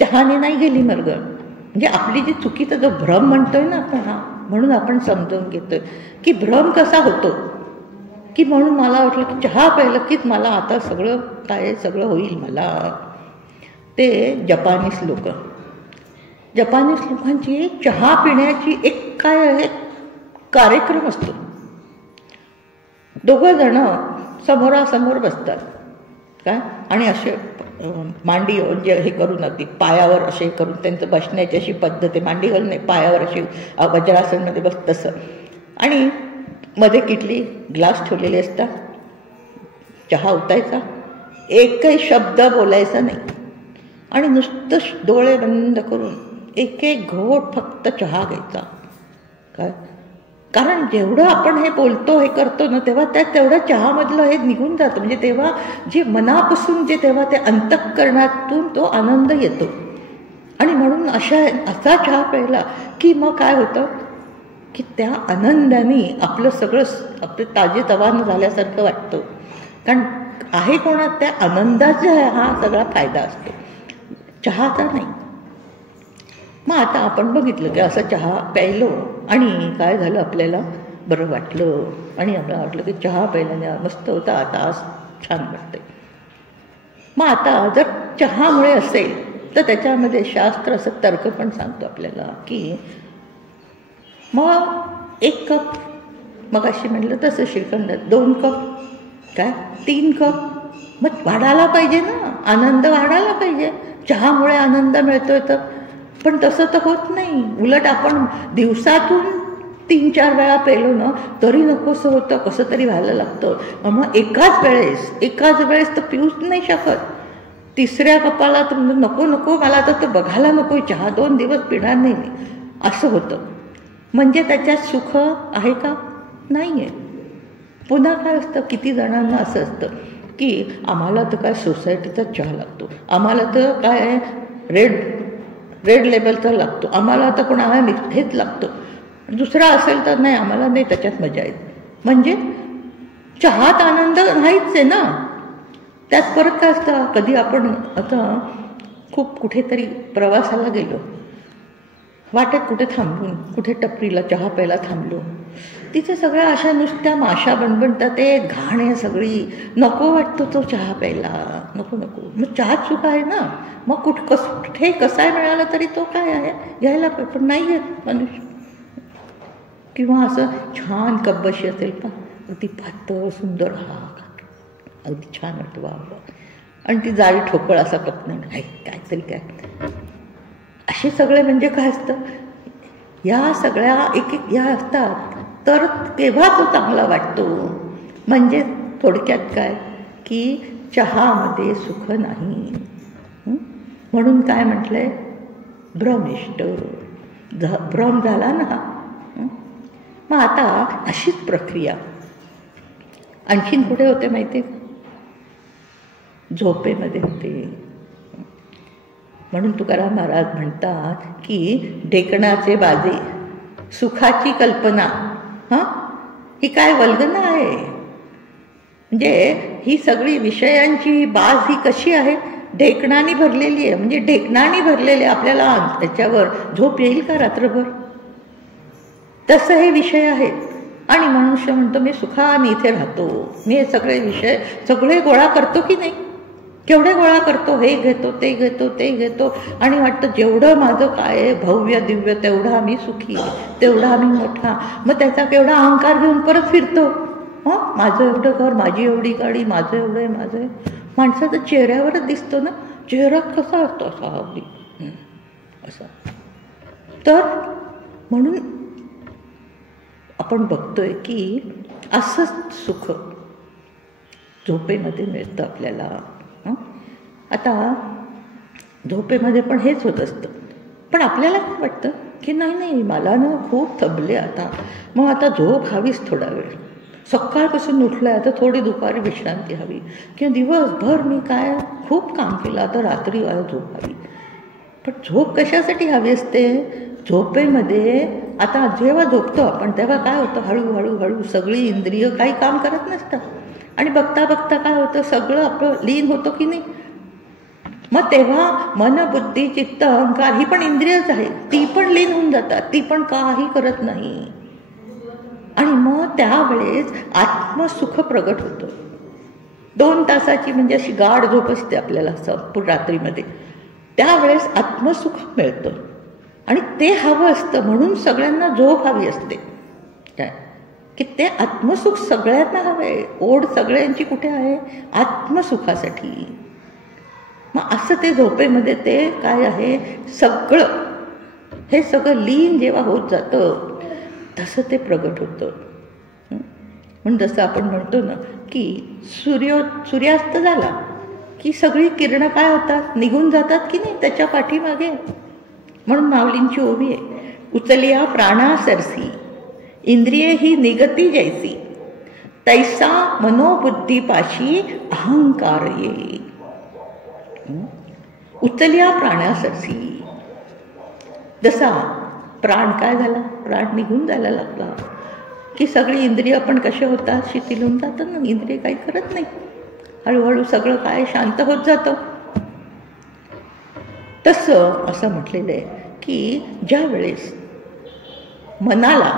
चहाने नाही गेली मरगळ. म्हणजे आपली जी चुकीचा जो भ्रम म्हणतोय ना आपण, म्हणून आपण समजून घेतोय की भ्रम कसा होतो, की म्हणून मला वाटलं की चहा प्यायलं कीच मला आता सगळं काय सगळं होईल मला. ते जपानीस लोकांची चहा पिण्याची एक काय आहे कार्यक्रम असतो. 2 जण समोरासमोर बसतात काय, आणि असे मांडी जे हे करून अगदी पायावर असे करून त्यांचं बसण्याची अशी पद्धत आहे, मांडी घालून नाही, पायावर अशी वज्रासनमध्ये बस तसं. आणि मध्ये किटली ग्लास ठेवलेले असतात, चहा ओतायचा, एकही शब्द बोलायचा नाही, आणि नुसतं डोळे बंद करून 1 घोट फक्त चहा घ्यायचा. काय, कारण जेवढं आपण हे बोलतो हे करतो ना, तेव्हा तेवढं चहामधलं हे निघून जातं. म्हणजे तेव्हा जे मनापासून तेव्हा ते अंतःकरणातून तो आनंद येतो. आणि म्हणून असा चहा प्यायला की मग काय होतं की त्या आनंदाने आपलं आपलं ताजेतवानं झाल्यासारखं वाटतं. कारण आहे कोणात त्या आनंदाचा हा सगळा फायदा असतो, चहाचा नाही. मग आता आपण बघितलं की असं चहा प्यायलो आणि काय झालं, आपल्याला बरं वाटलं, आणि आपल्याला वाटलं की चहा प्यायल्याने मस्त होता, आता आज छान वाटतंय. मग आता जर चहामुळे असेल तर त्याच्यामध्ये शास्त्र असं तर्क पण सांगतो आपल्याला की मग 1 कप, मग अशी म्हटलं तसं श्रीखंड 2 कप, काय 3 कप, मग वाढायला पाहिजे ना, आनंद वाढायला पाहिजे. चहामुळे आनंद मिळतोय तर, पण तसं तर होत नाही. उलट आपण दिवसातून 3-4 वेळा पेलो ना तरी नकोसं होतं, कसं तरी व्हायला लागतं. मग एकाच वेळेस तर पिऊच नाही शकत. 3ऱ्या कपाला तर नको मला तर बघायला नको चहा, 2 दिवस पिणार नाही मी, असं होतं. म्हणजे त्याच्यात सुख आहे का, नाही आहे. पुन्हा काय असतं, किती जणांना असं असतं की आम्हाला तर काय सोसायटीचा चहा लागतो, आम्हाला तर काय रेड लेबलचा लागतो, आम्हाला तर कोणाला हेच लागतो, दुसरा असेल तर नाही, आम्हाला नाही त्याच्यात मजा येते. म्हणजे चहात आनंद नाहीच आहे ना. त्यात परत काय असतं, कधी आपण आता खूप कुठेतरी प्रवासाला गेलो, वाटेत कुठे थांबून कुठे टपरीला चहा प्यायला थांबलो, तिथे सगळ्या अशा नुसत्या माशा बनबनतात, ते घाण आहे सगळी, नको वाटतो तो चहा प्यायला, नको नको. मग चहा चूक आहे ना, मग कुठे कसाय मिळाला तरी तो काय आहे घ्यायला पाहिजे, पण नाही घेत मनुष्य. किंवा असं छान कब्बशी असेल पण अगदी पातळ सुंदर, हा अगदी छान वाटतं बाबा, आणि ती जाळी ठोकळ असा कप नाही, काहीतरी काय. असे सगळे म्हणजे काय असतं, या सगळ्या एक एक या असतात, तर तेव्हा तो चांगला वाटतो. म्हणजे थोडक्यात काय की चहामध्ये सुख नाही. म्हणून काय म्हटलंय, भ्रमिष्ट, भ्रम झाला ना. मग आता अशीच प्रक्रिया आणखीन कुठे होते माहिती आहे, झोपेमध्ये होते. म्हणून तुकाराम महाराज म्हणतात की ढेकणाचे बाजे, सुखाची कल्पना, ही काय वल्गना आहे. म्हणजे ही सगळी विषयांची बाज ही कशी आहे, ढेकणाने भरलेली आहे. म्हणजे ढेकणाने भरलेले आपल्याला त्याच्यावर झोप येईल का रात्रभर, तसं हे विषय आहेत. आणि मनुष्य म्हणतो मी सुखाने इथे राहतो, मी हे सगळे विषय सगळे गोळा करतो की नाही, केवढे गोळा करतो, हे घेतो ते घेतो ते घेतो, आणि वाटतं जेवढं माझं काय आहे भव्य दिव्य तेवढा मी सुखी, तेवढा मी मोठा. मग त्याचा केवढा अहंकार घेऊन परत फिरतो, माझं एवढं घर, माझी एवढी गाडी, माझं एवढं आहे, माझं आहे. माणसाचा चेहऱ्यावरच दिसतो ना, चेहरा कसा असतो असा अगदी असा. तर म्हणून आपण बघतोय की असंच सुख झोपेमध्ये मिळतं आपल्याला. आता झोपेमध्ये पण हेच होत असतं, पण आपल्याला काय वाटतं की नाही नाही मला ना खूप थबले आता, मग आता झोप हवीच थोडा वेळ, सकाळपासून उठलं आहे आता थोडी दुपारी विश्रांती हवी, किंवा दिवसभर मी काय खूप काम केलं आता रात्री झोप हवी. पण झोप कशासाठी हवी असते, झोपेमध्ये आता जेव्हा झोपतो आपण तेव्हा काय होतं, हळूहळू हळू सगळी इंद्रिय काही काम करत नसतात, आणि बघता बघता काय होतं सगळं आपलं लीन होतं की नाही. मग तेव्हा मन बुद्धी चित्त अहंकार ही पण इंद्रियच आहे, ती पण लीन होऊन जातात, ती पण काही करत नाही. आणि मग त्यावेळेस आत्मसुख प्रगट होतं. 2 तासाची म्हणजे अशी गाढ झोप असते आपल्याला संपूर्ण रात्रीमध्ये, त्यावेळेस आत्मसुख मिळतं, आणि ते हवं असतं. म्हणून सगळ्यांना झोप हवी असते, काय की ते आत्मसुख सगळ्यांना हवंय. ओढ सगळ्यांची कुठे आहे, आत्मसुखासाठी. मग असं ते झोपेमध्ये ते काय आहे सगळं, हे सगळं लीन जेव्हा होत जातं तसं ते प्रगट होतं. म्हणून जसं आपण म्हणतो ना की सूर्यास्त झाला की सगळी किरणं काय होतात, निघून जातात की नाही त्याच्या पाठीमागे. म्हणून माऊलींची ओवी आहे, उचलिया प्राणा सरसी, इंद्रिये ही निगती जैसी, तैसा मनोबुद्धीपाशी अहंकार ये. उचलिया प्राणा सरसी, जसा प्राण काय झाला, प्राण निघून जायला लागला की सगळी इंद्रिय पण कसे होतात, शिथिल होऊन जातात ना, इंद्रिय काही करत नाही, हळूहळू सगळं काय शांत होत जातं. तसं असं म्हटलेलं आहे की ज्या वेळेस मनाला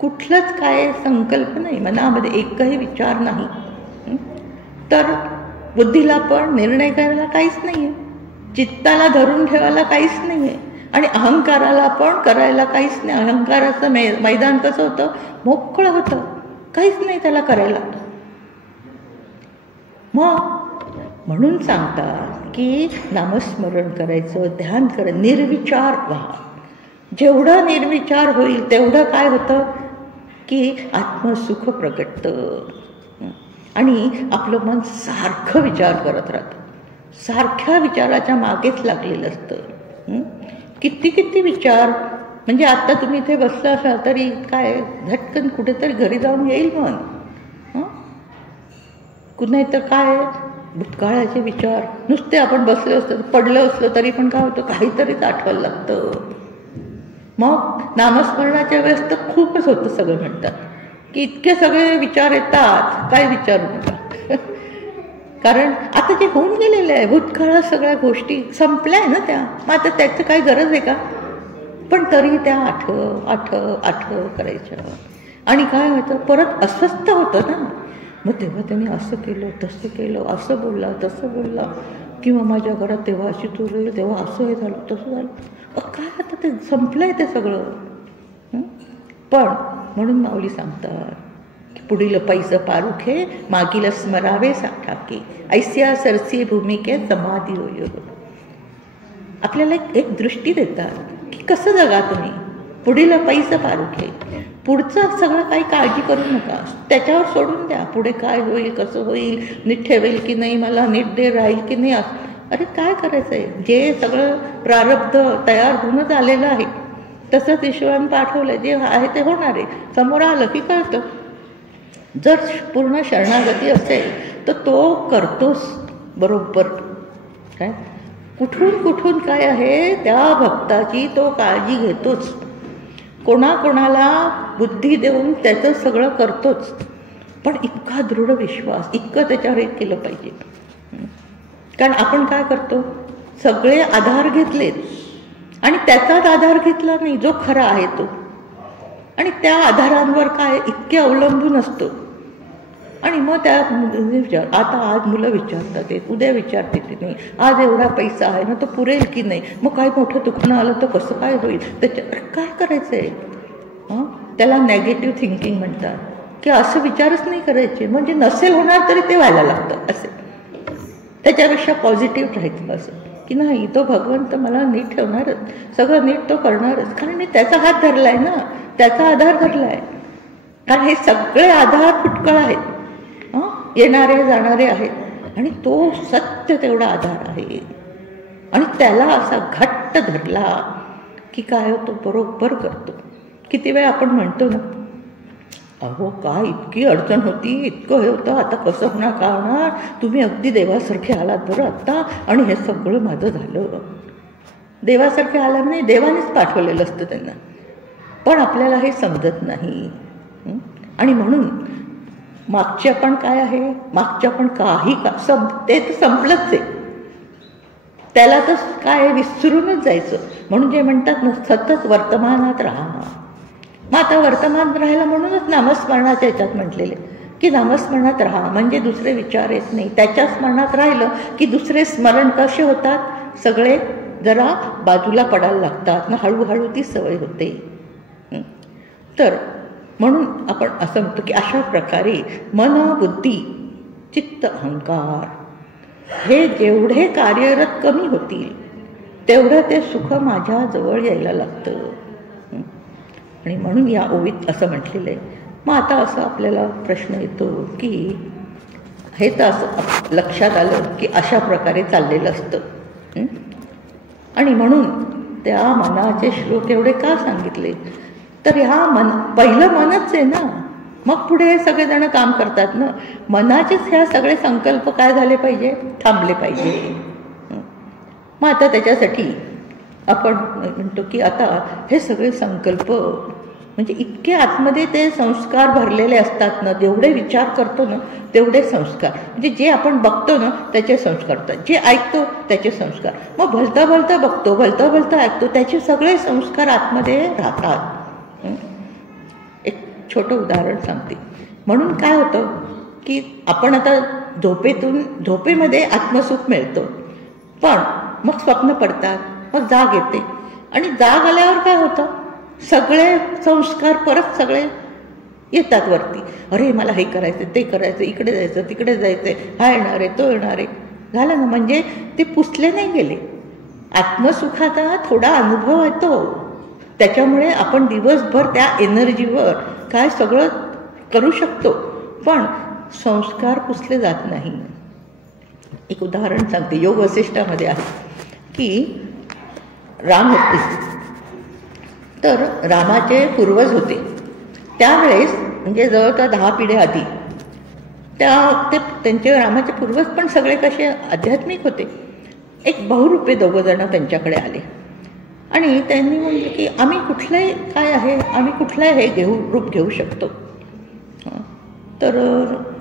कुठलंच काय संकल्प नाही, मनामध्ये एकही विचार नाही, तर बुद्धीला पण निर्णय करायला काहीच नाही आहे, चित्ताला धरून ठेवायला काहीच नाही आहे, आणि अहंकाराला पण करायला काहीच नाही. अहंकाराचं मैदान कसं होतं, मोकळं होतं, काहीच नाही त्याला करायला. मग म्हणून सांगतात की नामस्मरण करायचं, ध्यान करायचं, निर्विचार व्हा. जेवढं निर्विचार होईल तेवढं काय होतं की आत्मसुख प्रगटतं, आणि आपलं मन सारखं विचार करत राहतं, सारख्या विचाराच्या मागेच लागलेलं असतं. किती किती विचार, म्हणजे आत्ता तुम्ही इथे बसला असाल तरी काय झटकन कुठेतरी घरी जाऊन येईल मन, नाही तर काय भूतकाळाचे विचार. नुसते आपण बसलो असतो, पडलं असलं तरी पण काय होतं, काहीतरीच आठवायला लागतं. मग नामस्मरणाच्या वेळेस तर खूपच होतं, सगळं म्हणतात की इतके सगळे विचार येतात, काय विचारू नका. कारण आता जे होऊन गेलेलं आहे, भूतकाळात सगळ्या गोष्टी संपल्या आहे ना त्या, मग आता त्याचं काही गरज आहे का? पण तरी त्या आठव करायच्या. आणि काय होतं, परत अस्वस्थ होतं ना. मग तेव्हा त्यांनी असं केलं, तसं केलं, असं बोलला, तसं बोलला, किंवा माझ्या घरात तेव्हा अशी चोरी, तेव्हा असं हे झालं, तसं झालं. काय आता ते संपलं आहे ते सगळं. पण म्हणून माऊली सांगतात, पुढील पैसं पारुखे, मागील स्मरावे साठाके, ऐस्या सरसी भूमिके समाधी होय. आपल्याला एक दृष्टी देतात की कसं जगा तुम्ही. पुढील पैसं पारुखे, पुढचं सगळं काही काळजी करू नका, त्याच्यावर सोडून द्या. पुढे काय होईल, कसं होईल, नीट ठेवेल की नाही, मला नीट दे राहील की नाही, अरे काय करायचं आहे. जे सगळं प्रारब्ध तयार होऊनच आलेलं आहे तसंच ईश्वरानं पाठवलं, जे आहे ते होणार आहे. समोर आलं की कळतं. जर पूर्ण शरणागती असेल तर तो करतोच बरोबर. काय कुठून काय आहे त्या भक्ताची तो काळजी घेतोच. कोणाकोणाला बुद्धी देऊन त्याचं सगळं करतोच. पण इतका दृढ विश्वास, इतकं त्याच्यावर एक केलं पाहिजे. कारण आपण काय करतो, सगळे आधार घेतलेत आणि त्याचाच आधार घेतला नाही जो खरा आहे तो. आणि त्या आधारांवर काय इतके अवलंबून असतो. आणि मग त्या आता आज मुलं विचारतात, उद्या विचारते की नाही, आज एवढा पैसा आहे ना तो पुरेल की नाही, मग काय मोठं दुखणं आलं तर कसं काय होईल, त्याच्यावर काय करायचं आहे. त्याला नेगेटिव्ह थिंकिंग म्हणतात, की असं विचारच नाही करायचे. म्हणजे नसेल होणार तरी ते व्हायला लागतं असे. त्याच्यापेक्षा पॉझिटिव्ह राहायचं असं की नाही, तो भगवंत मला नीट ठेवणारच, सगळं नीट तो करणारच. कारण मी त्याचा हात धरला आहे ना, त्याचा आधार धरला आहे. कारण हे सगळे आधार फुटकळ आहेत, येणारे जाणारे आहेत, आणि तो सत्य तेवढा आधार आहे. आणि त्याला असा घट्ट धरला की काय तो बरोबर करतो. किती वेळ आपण म्हणतो ना, अहो काय इतकी अडचण होती, इतकं हे होतं, आता कसं होणार, का होणार, तुम्ही अगदी देवासारखे आलात बरं आत्ता, आणि हे सगळं माझं झालं. देवासारखे आला नाही, देवानेच पाठवलेलं असतं त्यांना. पण आपल्याला हे समजत नाही. आणि म्हणून मागच्या पण काय आहे, मागच्या पण काही ते तर संपलंच आहे. त्याला तर काय विसरूनच जायचं. म्हणून जे म्हणतात ना, सतत वर्तमानात राहा. मग आता वर्तमानात राहायला म्हणूनच नामस्मरणाच्या याच्यात म्हटलेले की नामस्मरणात राहा, म्हणजे दुसरे विचार येत नाही. त्याच्या स्मरणात राहिलं की दुसरे स्मरण कसे होतात, सगळे जरा बाजूला पडायला लागतात ना, हळूहळू ती सवय होते. तर म्हणून आपण असं म्हणतो की अशा प्रकारे मन, बुद्धी, चित्त, अहंकार हे जेवढे कार्यरत कमी होतील तेवढं ते सुख माझ्या जवळ यायला लागतं. आणि म्हणून या ओवीत असं म्हटलेलं आहे. मग आता असं आपल्याला प्रश्न येतो की हे तर असं लक्षात आलं की अशा प्रकारे चाललेलं असतं. आणि म्हणून त्या मनाचे श्लोक एवढे का सांगितले, तर ह्या पहिलं मनच आहे ना, मग पुढे हे सगळेजण काम करतात ना. मनाचेच ह्या सगळे संकल्प काय झाले पाहिजे, थांबले पाहिजे. मग आता त्याच्यासाठी आपण म्हणतो की आता हे सगळे संकल्प म्हणजे इतके आतमध्ये ते संस्कार भरलेले असतात ना, जेवढे विचार करतो ना तेवढे संस्कार, म्हणजे जे आपण बघतो ना त्याचे संस्कार होतात, जे ऐकतो त्याचे संस्कार, मग भलता भलता बघतो, भलता भलता ऐकतो, त्याचे सगळे संस्कार आतमध्ये राहतात. एक छोटं उदाहरण सांगते. म्हणून काय होतं की आपण आता झोपेमध्ये आत्मसुख मिळतं, पण मग स्वप्न पडतात, मग जाग येते, आणि जाग आल्यावर काय होतं, सगळे संस्कार परत सगळे येतात वरती. अरे मला हे करायचं, ते करायचं, इकडे जायचं, तिकडे जायचं, हा येणार आहे, तो येणार आहे, झालं ना. म्हणजे ते पुसले नाही गेले. आत्मसुखाचा थोडा अनुभव येतो, त्याच्यामुळे आपण दिवसभर त्या एनर्जीवर काय सगळं करू शकतो, पण संस्कार पुसले जात नाही. एक उदाहरण सांगते, योग वसिष्ठामध्ये आहे की राम होते, तर रामाचे पूर्वज होते त्यावेळेस, म्हणजे जवळजवळ 10 पिढ्या आधी त्यांचे रामाचे पूर्वज पण सगळे कसे आध्यात्मिक होते. एक बहुरूपे दोघंजण त्यांच्याकडे आले आणि त्यांनी म्हटलं की आम्ही कुठलंही काय आहे, आम्ही कुठलंही हे रूप घेऊ शकतो. तर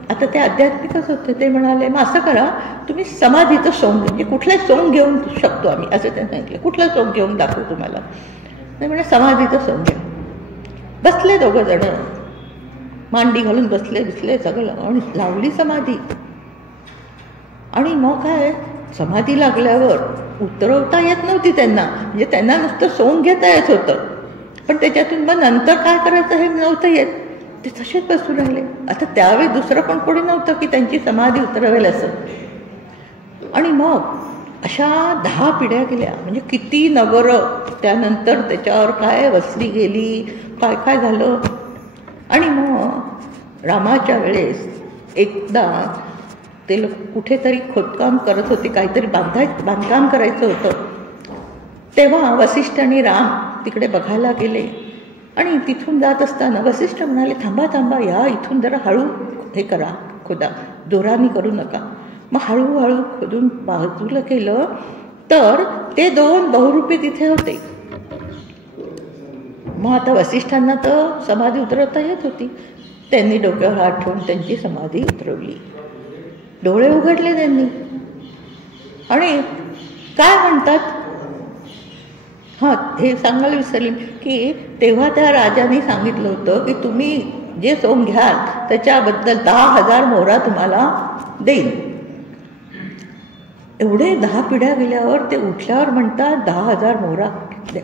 आता ते आध्यात्मिकच होते. ते म्हणाले मग असं करा, तुम्ही समाधीचं सोंग, म्हणजे कुठलंही सोंग घेऊन शकतो आम्ही, असं त्यांनी सांगितलं. कुठलं सोंग घेऊन दाखवू तुम्हाला? नाही म्हणजे समाधीचं सोंग घ्या. बसले दोघं जण, मांडी घालून बसले सगळं, आणि लावली समाधी. आणि मग काय, समाधी लागल्यावर उतरवता येत नव्हती त्यांना, म्हणजे त्यांना नुसतं सोंग घेता येत होतं, पण त्याच्यातून मग नंतर काय करायचं हे नव्हतं येत. ते तसेच बसून राहिले. आता त्यावेळी दुसरं पण कोणी नव्हतं की त्यांची समाधी उतरवेल असं. आणि मग अशा 10 पिढ्या गेल्या, म्हणजे किती नगरं त्यानंतर त्याच्यावर काय वसली गेली, काय काय झालं. आणि मग रामाच्या वेळेस एकदा ते लोक कुठेतरी खोदकाम करत होते, काहीतरी बांधकाम करायचं होतं. तेव्हा वसिष्ठ आणि राम तिकडे बघायला गेले. आणि तिथून जात असताना वसिष्ठ म्हणाले, थांबा थांबा, या इथून जरा हळू हे करा, खोदा, जोरानी करू नका. मग हळूहळू खोदून बाजूला केलं तर ते 2 बहुरूपी तिथे होते. मग आता वसिष्ठांना तर समाधी उतरवता येत होती. त्यांनी डोक्यावर हात ठेवून त्यांची समाधी उतरवली. डोळे उघडले त्यांनी. आणि काय म्हणतात, हां हे सांगायला विसरली की तेव्हा त्या राजाने सांगितलं होतं की तुम्ही जे सोंग घ्याल त्याच्याबद्दल 10,000 मोहरा तुम्हाला देईन. एवढे 10 पिढ्या गेल्यावर ते उठल्यावर म्हणतात 10,000 मोहरा घेतल्या.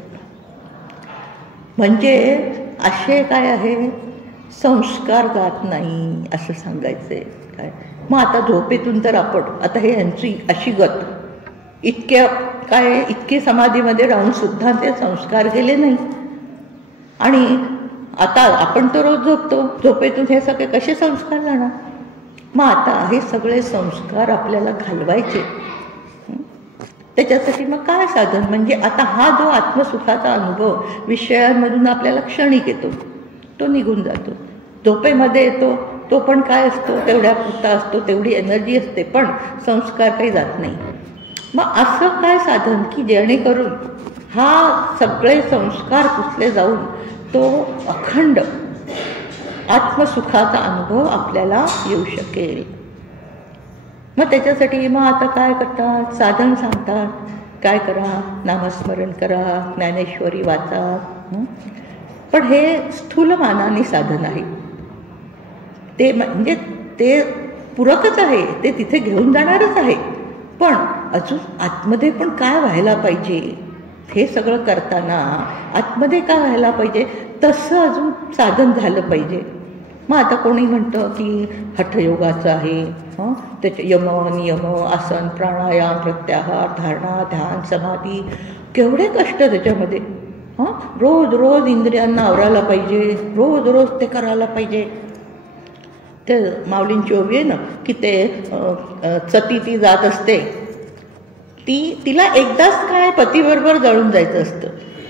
म्हणजे असे काय आहे, संस्कार जात नाही असं सांगायचंय काय. मग आता झोपेतून तर आपण आता हे यांची अशी गत, इतके समाधीमध्ये राहून सुद्धा ते संस्कार गेले नाही. आणि आता आपण तर रोज झोपतो, झोपेतून हे सगळे कसे संस्कार जाणार. मग आता हे सगळे संस्कार आपल्याला घालवायचे. त्याच्यासाठी मग काय साधन, म्हणजे आता हा जो आत्मसुखाचा अनुभव विषयांमधून आपल्याला क्षणिक येतो, तो निघून जातो. झोपेमध्ये येतो तो पण काय असतो, तेवढ्या पुरता असतो, तेवढी एनर्जी असते, पण संस्कार काही जात नाही. मग असं काय साधन की जेणेकरून हा सगळे संस्कार पुसले जाऊन तो अखंड आत्मसुखाचा अनुभव आपल्याला येऊ शकेल. मग त्याच्यासाठी मग आता काय करतात, साधन सांगतात, काय करा, नामस्मरण करा, ज्ञानेश्वरी वाचा. पण हे स्थूल मानाने साधन आहे. ते म्हणजे ते पूरकच आहे, ते तिथे घेऊन जाणारच आहे. पण अजून आतमध्ये पण काय व्हायला पाहिजे, हे सगळं करताना आतमध्ये काय व्हायला पाहिजे तसं अजून साधन झालं पाहिजे. मग आता कोणी म्हणतं की हठयोगाचं आहे, त्याचे यम नियम, आसन, प्राणायाम, प्रत्याहार, धारणा, ध्यान, समाधी, केवढे कष्ट त्याच्यामध्ये. रोज रोज इंद्रियांना आवरायला पाहिजे, रोज रोज ते करायला पाहिजे. ते माऊलींची ओवी आहे ना की ते सती ती जात असते, तिला एकदाच काय पतीबरोबर जळून जायचं असतं,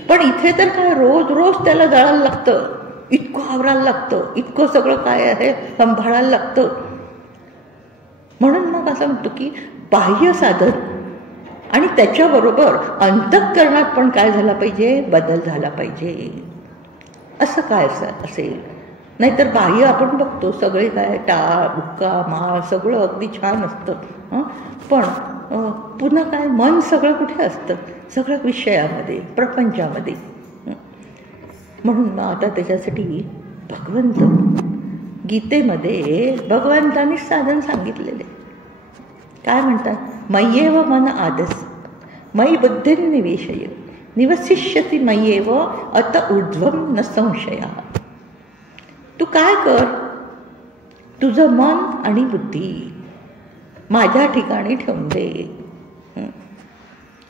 पण इथे तर काय रोज रोज त्याला जळायला लागतं, इतकं आवरायला लागतं, इतकं सगळं काय आहे सांभाळायला लागतं. म्हणून मग असं म्हणतो की बाह्य साधन आणि त्याच्याबरोबर अंतःकरणात पण काय झाला पाहिजे, बदल झाला पाहिजे. असं काय असेल. नाहीतर बाह्य आपण बघतो सगळे काय टाळ बुक्का माळ सगळं अगदी छान असतं, पण पुन्हा काय मन सगळं कुठे असतं, सगळं विषयामध्ये, प्रपंचामध्ये. म्हणून मग आता त्याच्यासाठी भगवंत गीतेमध्ये भगवंतांनीच साधन सांगितलेले. काय म्हणतात, मय्येव मन आदस मयि बुद्धिर्निवेशय निवसिष्यति मय्येव अत ऊर्ध्वं न संशया. तू काय कर, तुझं मन आणि बुद्धी माझ्या ठिकाणी ठेवून दे,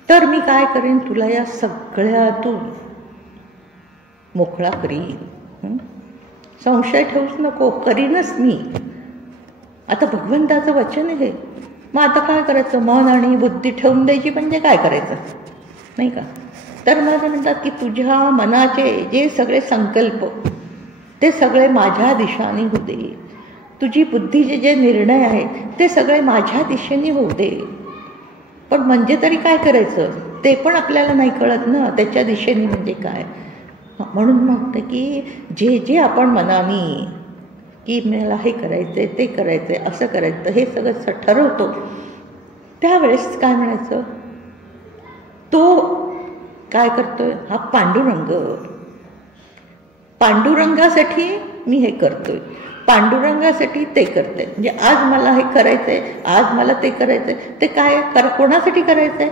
तर मी काय करेन, तुला या सगळ्यातून मोकळा करीन. संशय ठेवूच नको, करीनच मी. आता भगवंताचं वचन आहे. मग आता काय करायचं, मन आणि बुद्धी ठेवून द्यायची म्हणजे काय करायचं नाही का. तर मग म्हणतात की तुझ्या मनाचे जे सगळे संकल्प ते सगळे माझ्या दिशाने होऊ दे, तुझी बुद्धीचे जे निर्णय आहेत ते सगळे माझ्या दिशेने होऊ दे. पण म्हणजे तरी काय करायचं ते पण आपल्याला नाही कळत ना, त्याच्या दिशेने म्हणजे काय. म्हणून म्हणतं की जे जे आपण मनाने की मला हे करायचं आहे, ते करायचं आहे, असं करायचं, हे सगळं ठरवतो, त्यावेळेस काय म्हणायचं, तो काय करतोय, हा पांडुरंग, पांडुरंगासाठी मी हे करतोय, पांडुरंगासाठी ते करते. म्हणजे आज मला हे करायचंय, आज मला ते करायचंय, ते काय कोणासाठी करायचंय,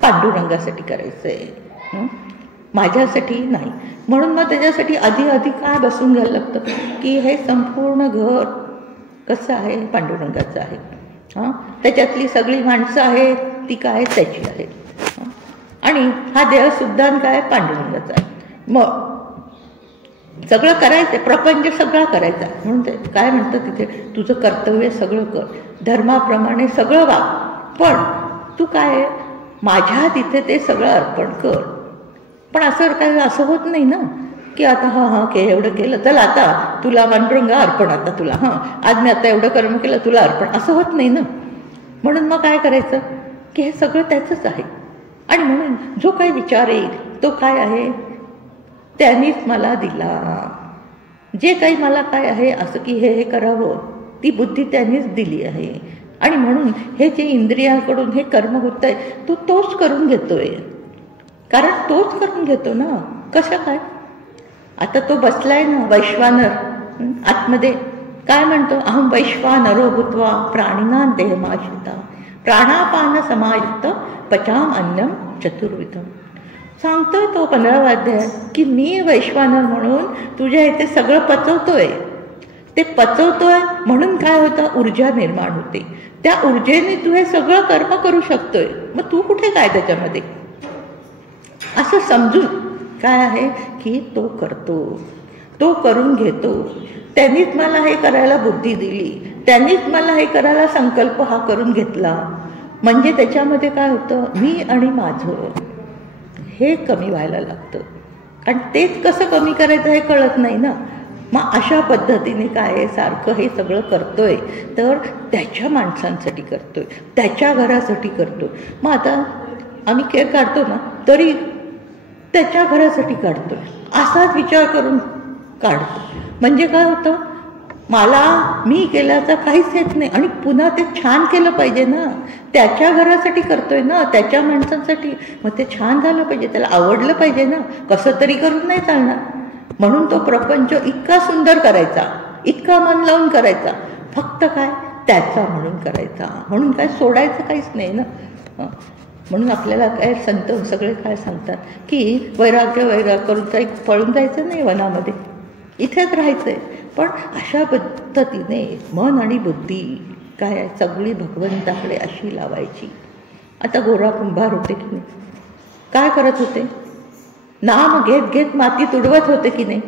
पांडुरंगासाठी करायचंय, माझ्यासाठी नाही. म्हणून मग त्याच्यासाठी आधी काय बसून घ्यायला लागतं की हे संपूर्ण घर कसं आहे, पांडुरंगाचं आहे. त्याच्यातली सगळी माणसं आहेत ती काय त्याची आहेत, आणि हा देहसुद्धा काय पांडुरंगाचा आहे. मग सगळं करायचं, प्रपंच सगळा करायचा. म्हणून ते काय म्हणतं तिथे, तुझं कर्तव्य सगळं कर, धर्माप्रमाणे सगळं वाग, पण तू काय माझ्या तिथे ते सगळं अर्पण कर. पण असं होत नाही ना की आता एवढं केलं, चल आता तुला पांडुरंग अर्पण, आता तुला आज मी आता एवढं कर्म केलं तुला अर्पण, असं होत नाही ना. म्हणून मग काय करायचं की हे सगळं त्याचंच आहे. आणि म्हणून जो काही विचार येईल तो काय आहे, त्यांनीच मला दिला. जे काही मला काय आहे असं की हे करावं, ती बुद्धी त्यांनीच दिली आहे. आणि म्हणून हे जे इंद्रियाकडून हे कर्म होत आहे तोच करून घेतोय, कारण तोच करून घेतो ना. कसं काय, आता तो बसलाय ना वैश्वानर आतमध्ये, काय म्हणतो, अहम वैश्वानरो भूत्वा प्राणिनां देहमाश्रिता प्राणापान समायुक्त पचाम अन्नम चतुर्विधम. सांगतोय तो 15वा अध्याय की मी वैश्वानर म्हणून तुझ्या इथे सगळं पचवतोय. ते पचवतोय म्हणून काय होतं, ऊर्जा निर्माण होते. त्या ऊर्जेने तू हे सगळं कर्म करू शकतोय. मग तू कुठे काय त्याच्यामध्ये, असं समजून काय आहे की तो करतो, तो करून घेतो. त्यांनीच मला हे करायला बुद्धी दिली, त्यांनीच मला हे करायला संकल्प हा करून घेतला. म्हणजे त्याच्यामध्ये काय होतं, मी आणि माझं हे कमी व्हायला लागतं. आणि तेच कसं कमी करायचं हे कळत नाही ना. मग अशा पद्धतीने काय सारखं हे सगळं करतोय, तर त्याच्या माणसांसाठी करतोय, त्याच्या घरासाठी करतोय. मग आता आम्ही केर काढतो ना, तरी त्याच्या घरासाठी काढतोय, असाच विचार करून काढतो. म्हणजे काय होतं, मी केल्याचं काहीच येत नाही, आणि पुन्हा ते छान केलं पाहिजे ना. त्याच्या घरासाठी करतोय ना, त्याच्या माणसांसाठी. मग ते छान झालं पाहिजे, त्याला आवडलं पाहिजे ना. कसं तरी करून नाही चालणार. म्हणून तो प्रपंच इतका सुंदर करायचा, इतका मन लावून करायचा, फक्त काय त्याचा म्हणून करायचा. म्हणून काय सोडायचं काहीच नाही ना. म्हणून आपल्याला काय संत सगळे काय सांगतात की वैराग्य करून काही पळून जायचं नाही वनामध्ये, इथेच राहायचंय. पण अशा पद्धतीने मन आणि बुद्धी काय सगळी भगवंताकडे अशी लावायची. आता गोरा कुंभार होते की नाही, काय करत होते, नाम घेत घेत मातीत उडवत होते की नाही,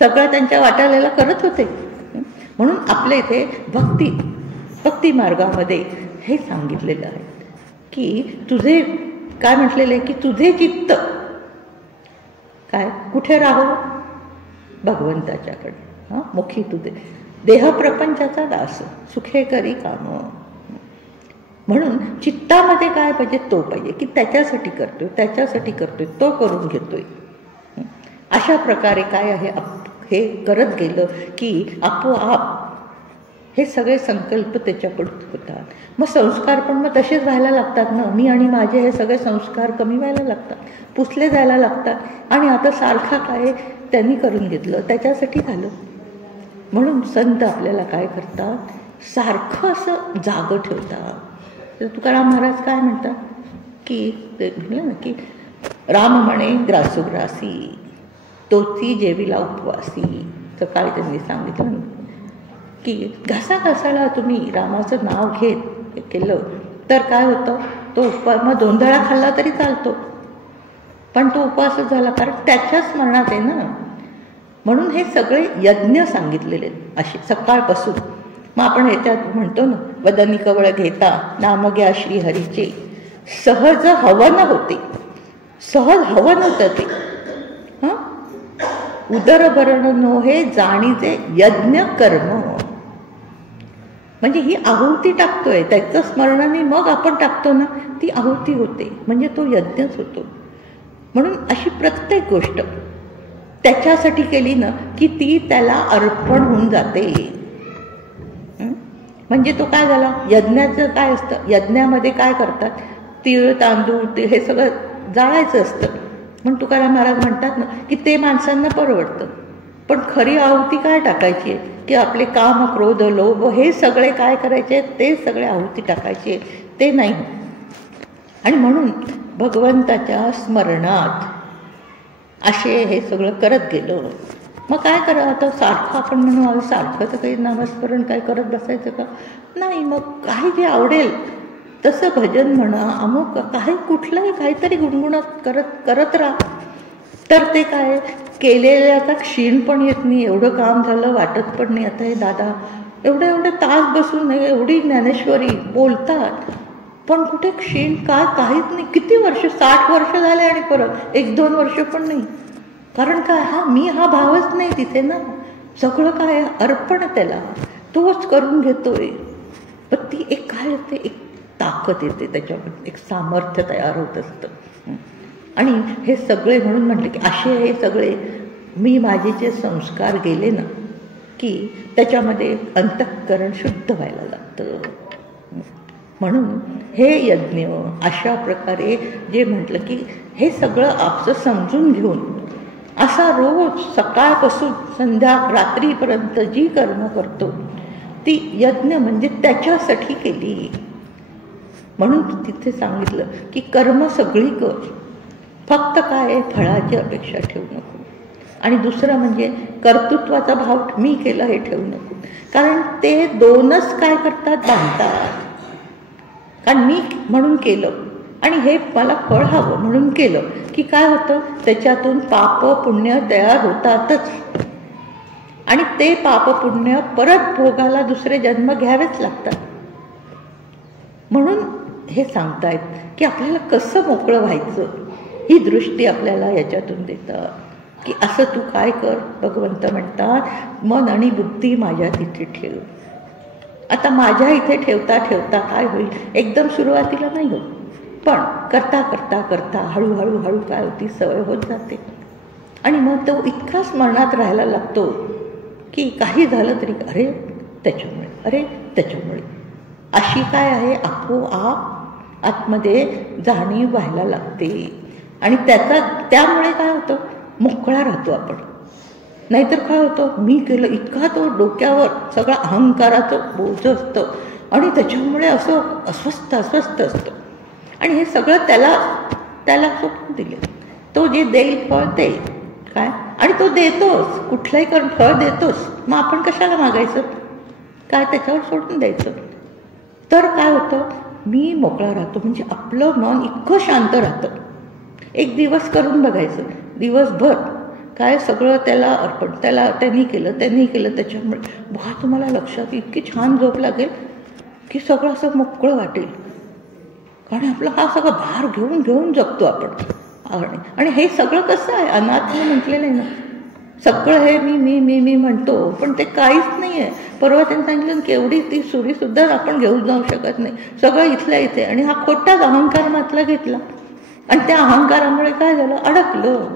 सगळं त्यांच्या वाटायला करत होते. म्हणून आपल्या इथे भक्ती मार्गामध्ये हे सांगितलेलं आहे की तुझे काय म्हटलेलं आहे की तुझे चित्त काय कुठे राहो, भगवंताच्याकडे. मुखी तुझे देहप्रपंचाचा दास, सुखे करी काम. म्हणून चित्तामध्ये काय पाहिजे, तो पाहिजे की त्याच्यासाठी करतोय, तो करून घेतोय. अशा प्रकारे काय आहे, हे करत गेलं की आपोआप हे सगळे संकल्प त्याच्याकडून होतात. मग संस्कार पण मग तसेच व्हायला लागतात ना. मी आणि माझे हे सगळे संस्कार कमी व्हायला लागतात, पुसले जायला लागतात. आणि आता सारखा काय त्यांनी करून घेतलं, त्याच्यासाठी झालं. म्हणून संत आपल्याला काय करतात, सारखं असं जागं ठेवतात. तर तुकाराम महाराज काय म्हणतात की म्हटलं ना की राम म्हणे ग्रासोग्रासी तोची जेविला उपवासी. सकाळी त्यांनी सांगितलं ना की घासाघासाला तुम्ही रामाचं नाव घेत केलं तर काय होतं, तो उपवास मग दोंधळा खाल्ला तरी चालतो, पण तो उपवासच झाला, कारण त्याच्या स्मरणात आहे ना. म्हणून हे सगळे यज्ञ सांगितलेले असे सकाळपासून. मग आपण ह्याच्यात म्हणतो ना, वदनी कवळ घेता नाम घ्या श्री हरीचे, सहज हवन होते, सहज हवन होतं ते. उदरभरण नो हे जाणीचे यज्ञ कर्म. म्हणजे ही आहुती टाकतोय, त्याचं स्मरणाने मग आपण टाकतो ना, ती आहुती होते, म्हणजे तो यज्ञच होतो. म्हणून अशी प्रत्येक गोष्ट त्याच्यासाठी केली ना की ती त्याला अर्पण होऊन जाते. म्हणजे तो काय झाला, यज्ञाचं काय असतं, यज्ञामध्ये काय करतात, तीळ तांदूळ ते हे सगळं जाळायचं असतं. पण तुकाराम महाराज म्हणतात ना की ते माणसांना परवडतं. पण खरी आहुती काय टाकायची आहे की आपले काम क्रोध लोभ हे सगळे काय करायचे, ते सगळे आहुती टाकायचे, ते नाही. आणि म्हणून भगवंताच्या स्मरणात असे हे सगळं करत गेलो. मग काय करावं आता, सारखं आपण म्हणू सारखं तर काही नामस्मरण काय करत बसायचं का, नाही. मग काही जे आवडेल तसं भजन म्हणा, अमुक काही कुठलंही काहीतरी गुणगुणत करत राहा. तर ते काय केलेल्याचा क्षीण पण येत नाही. एवढं काम झालं वाटत पण नाही. आता हे दादा एवढे तास बसून एवढी ज्ञानेश्वरी बोलतात, पण कुठे क्षीण काय, काहीच नाही. किती वर्ष, 60 वर्ष झाले आणि परत 1-2 वर्ष पण नाही. कारण काय, हा भावच नाही तिथे ना. सगळं काय अर्पण त्याला, तोच करून घेतोय. पण ती एक काय येते, एक ताकद येते त्याच्यामध्ये, एक सामर्थ्य तयार होत असतं. आणि हे सगळे म्हणून म्हटले की असे हे सगळे मी माझे जे संस्कार गेले ना की त्याच्यामध्ये अंतःकरण शुद्ध व्हायला लागतं. म्हणून हे यज्ञ अशा प्रकारे जे म्हटलं की हे सगळं आपलं समजून घेऊन असा रोज सकाळपासून संध्या रात्रीपर्यंत जी कर्म करतो ती यज्ञ म्हणजे त्याच्यासाठी केली. म्हणून तिथे सांगितलं की कर्म सगळी कर, फक्त काय फळाची अपेक्षा ठेवू नको. आणि दुसरं म्हणजे कर्तृत्वाचा भाव मी केलं हे ठेवू नको. कारण ते दोनच काय करतात, बांधतात. कारण मी म्हणून केलं आणि हे मला फळ हवं म्हणून केलं की काय होतं, त्याच्यातून पाप पुण्य तयार होतातच. आणि ते पाप पुण्य परत भोगायला दुसरे जन्म घ्यावेच लागतात. म्हणून हे सांगतायत की आपल्याला कसं मोकळं व्हायचं ही दृष्टी आपल्याला याच्यातून देतात की असं तू काय कर. भगवंत म्हणतात मन आणि बुद्धी माझ्या तिथे ठेव. आता माझ्या इथे ठेवता ठेवता काय होईल, एकदम सुरुवातीला नाही होत, पण करता करता करता हळूहळू हळू काय होती, सवय होत जाते. आणि मग तो इतका स्मरणात राहायला लागतो की काही झालं तरी अरे त्याच्यामुळे अशी काय आहे आपोआप आतमध्ये जाणीव व्हायला लागते. आणि त्यामुळे काय होतं, मोकळा राहतो आपण. नाहीतर काय होतं, मी केलं इतका तो डोक्यावर सगळा अहंकाराचं बोज असतं आणि त्याच्यामुळे असं अस्वस्थ असतं. आणि हे सगळं त्याला सोडून दिले. तो जे देईल फळ ते काय, आणि तो देतोच, कुठलंही करून फळ देतोच. मग आपण कशाला मागायचं, काय त्याच्यावर सोडून द्यायचं. तर काय होतं, मी मोकळा राहतो. म्हणजे आपलं मन इतकं शांत राहतं. एक दिवस करून बघायचं, दिवसभर काय सगळं त्याला अर्पण, त्यांनी केलं त्याच्यामुळे बघा तुम्हाला लक्षात इतकी छान झोप लागेल की सगळं असं मोकळं वाटेल. कारण आपला हा सगळा भार घेऊन जगतो आपण. आणि हे सगळं कसं आहे, अनात्म म्हटलेलं आहे ना, सगळं हे मी म्हणतो, पण ते काहीच नाही आहे. परवा त्यांनी सांगितलं की एवढी ती सुरीसुद्धा आपण घेऊन जाऊ शकत नाही, सगळं इथल्या इथे. आणि हा खोटाच अहंकार मातला घेतला आणि त्या अहंकारामुळे काय झालं, अडकलं.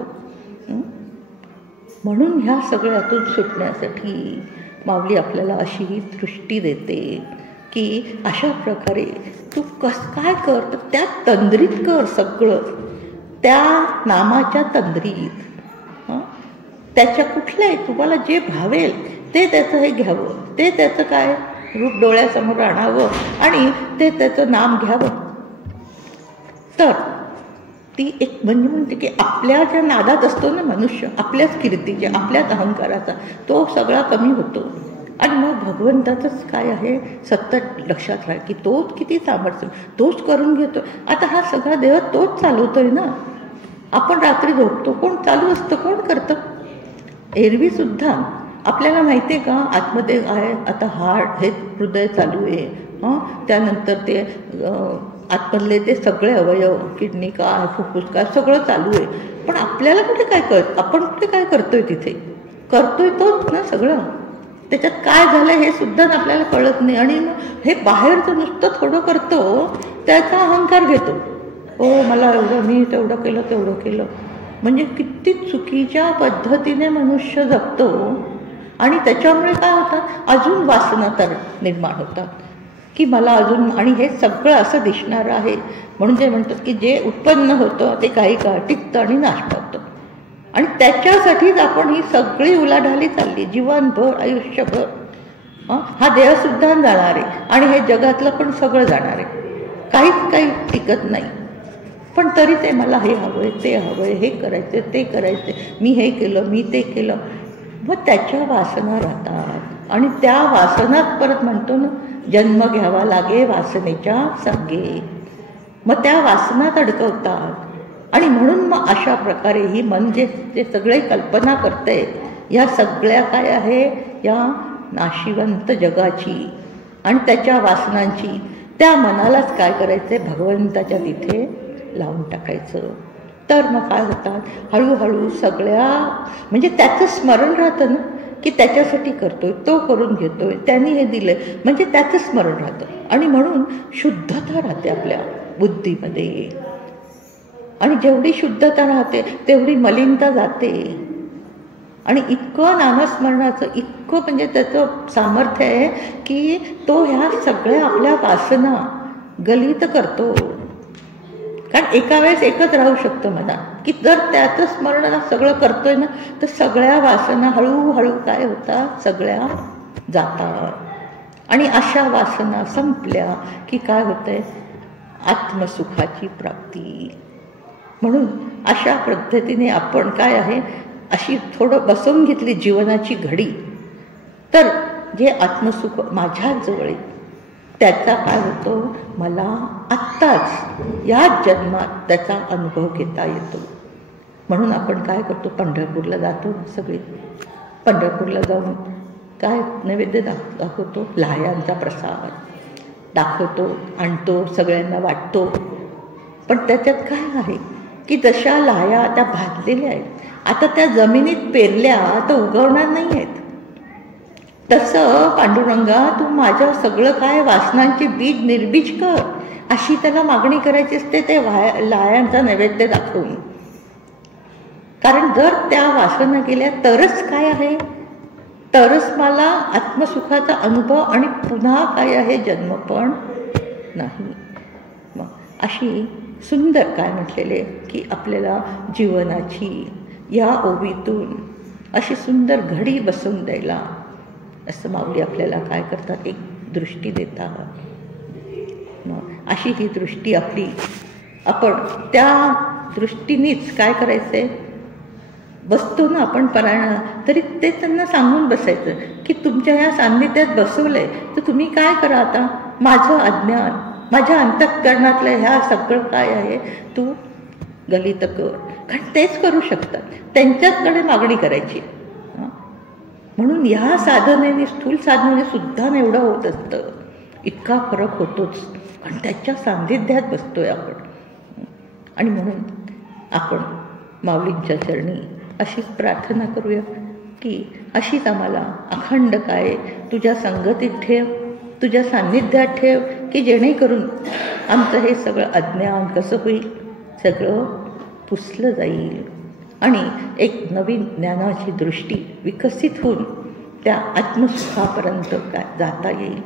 म्हणून ह्या सगळ्यातून सुटण्यासाठी माऊली आपल्याला अशी ही दृष्टी देते की अशा प्रकारे तू काय कर, तर त्या तंद्रीत कर सगळं, त्या नामाच्या तंद्रीत. त्याच्या कुठल्याही तुम्हाला जे भावेल ते त्याचं हे घ्यावं, ते त्याचं काय रूप डोळ्यासमोर आणावं आणि ते त्याचं नाम घ्यावं. तर ती एक म्हणते की आपल्या ज्या नादात असतो ना मनुष्य, आपल्याच कीर्तीच्या, आपल्याच अहंकाराचा, तो सगळा कमी होतो. आणि मग भगवंताचंच काय आहे सतत लक्षात राहा की तोच किती सामर्थ्य, तोच करून घेतो. आता हा सगळा देव तोच चालवतोय ना. आपण रात्री झोपतो, कोण चालू असतं, कोण करतं. एरवीसुद्धा आपल्याला माहिती आहे का आतमध्ये आहे, आता हार्ट हे हृदय चालू आहे, त्यानंतर ते आतमधले ते सगळे अवयव, किडनी काय फुफ्फुस काय सगळं चालू आहे. पण आपल्याला कुठे काय कळत, आपण कुठे काय करतोय, तिथे करतोय तोच ना सगळं. त्याच्यात काय झालं हे सुद्धा आपल्याला कळत नाही. आणि हे बाहेरचं नुसतं थोडं करतो त्याचा अहंकार घेतो, हो मला एवढं, मी तेवढं केलं. म्हणजे किती चुकीच्या पद्धतीने मनुष्य जगतो आणि त्याच्यामुळे काय होतं, अजून वासना तर निर्माण होतात की मला अजून, आणि हे सगळं असं दिसणारं आहे. म्हणून ते म्हणतात की जे उत्पन्न होतं ते काही काळ टिकतं आणि नाश पावतं. आणि त्याच्यासाठीच आपण ही सगळी उलाढाली चालली जीवनभर, आयुष्यभर. हा देहसुद्धा जाणार आहे आणि हे जगातलं पण सगळं जाणार आहे, काही टिकत नाही. पण तरी ते मला हे हवं आहे, ते हवं आहे, हे करायचं, ते करायचं, मी हे केलं, मी ते केलं. मग त्याच्या वासना राहतात आणि त्या वासनात परत म्हणतो ना, जन्म घ्यावा लागे वासनेच्या संगे. मग त्या वासनात अडकवतात. आणि म्हणून मग अशा प्रकारे ही मन जे सगळे कल्पना करते, या सगळ्या काय आहे, या नाशिवंत जगाची आणि त्याच्या वासनांची, त्या मनालाच काय करायचं, भगवंताच्या तिथे लावून टाकायचं. तर मग काय होतात, हळूहळू सगळ्या, म्हणजे त्याचं स्मरण राहतं ना, की त्याच्यासाठी करतोय, तो करून घेतोय, त्यांनी हे दिलं, म्हणजे त्याचं स्मरण राहतं. आणि म्हणून शुद्धता राहते आपल्या बुद्धीमध्ये. आणि जेवढी शुद्धता राहते तेवढी मलिनता जाते. आणि इतकं नामस्मरणाचं इतकं म्हणजे त्याचं सामर्थ्य आहे की तो ह्या सगळ्या आपल्या वासना गलित करतो. कारण एका वेळेस एकच राहू शकतं मनात, की जर त्याचं स्मरण सगळं करतोय ना, तर सगळ्या वासना हळूहळू काय होतात, सगळ्या जातात. आणि अशा वासना संपल्या की काय होतंय, आत्मसुखाची प्राप्ती. म्हणून अशा पद्धतीने आपण काय आहे, अशी थोडं बसवून घेतली जीवनाची घडी, तर जे आत्मसुख माझ्याच जवळ आहे त्याचा काय होतो, मला आत्ताच याच जन्मात त्याचा अनुभव घेता येतो. म्हणून आपण काय करतो, पंढरपूरला जातो, सगळे पंढरपूरला जाऊन काय नैवेद्य दाखवतो, लाह्यांचा प्रसाद दाखवतो, आणतो, सगळ्यांना वाटतो. पण त्याच्यात काय आहे की जशा लाह्या त्या भाजलेल्या आहेत, आता त्या जमिनीत पेरल्या तर उगवणार नाही आहेत. तसं पांडुरंगा तू माझ्या सगळं काय वासनांचे बीज निर्बीज कर, अशी त्याला मागणी करायची असते ते लाह्यांचा नैवेद्य दाखवून. कारण जर त्या वासना गेल्या तरच काय आहे, तरच मला आत्मसुखाचा अनुभव आणि पुन्हा काय आहे, जन्म पण नाही. मग अशी सुंदर काय म्हटलेले की आपल्याला जीवनाची या ओवीतून अशी सुंदर घडी बसवून द्यायला असं माऊली आपल्याला काय करतात, एक दृष्टी देतात. मग अशी ही दृष्टी आपली, आपण त्या दृष्टीनेच काय करायचंय, बसतो ना आपण परायण, तरी ते त्यांना सांगून बसायचं की तुमच्या ह्या सान्निध्यात बसवलंय तर तुम्ही काय करा, आता माझं अज्ञान, माझ्या अंतःकरणातलं ह्या सगळं काय आहे तू गलित कर. कारण तेच करू शकतात, त्यांच्याचकडे मागणी करायची. म्हणून ह्या साधनेने, स्थूल साधनेने सुद्धा एवढं होत असतं, इतका फरक होतोच, कारण त्याच्या सान्निध्यात बसतोय आपण. आणि म्हणून आपण माऊलींच्या चरणी अशीच प्रार्थना करूया की अशीच आम्हाला अखंड काय तुझ्या संगतीत ठेव, तुझ्या सान्निध्यात ठेव, की जेणेकरून आमचं हे सगळं अज्ञान कसं होईल, सगळं पुसलं जाईल आणि एक नवीन ज्ञानाची दृष्टी विकसित होऊन त्या आत्मसुखापर्यंत जाता येईल.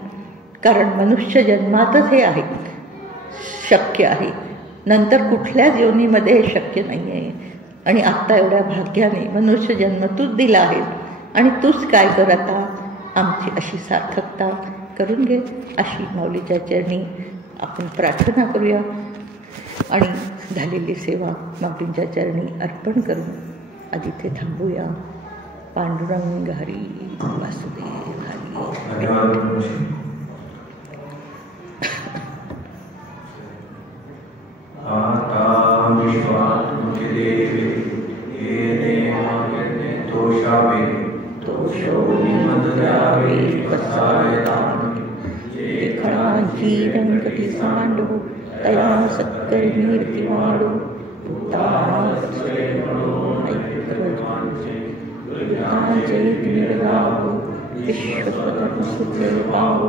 कारण मनुष्य जन्मातच हे आहे, शक्य आहे, नंतर कुठल्याच योनीमध्ये हे शक्य नाही आहे. आणि आत्ता एवढ्या भाग्याने मनुष्य जन्म तूच दिला आहे आणि तूच काय कर, आता आमची अशी सार्थकता करून घे. अशी माऊलीच्या चरणी आपण प्रार्थना करूया आणि झालेली सेवा माऊलींच्या चरणी अर्पण करून आधी इथे थांबूया. पांडुरंग हरी वासुदेव हरी. खळांची रंगती सांडू तया सत्कर्मीर्ती वाढू विश्वधर्म सुखे पाहू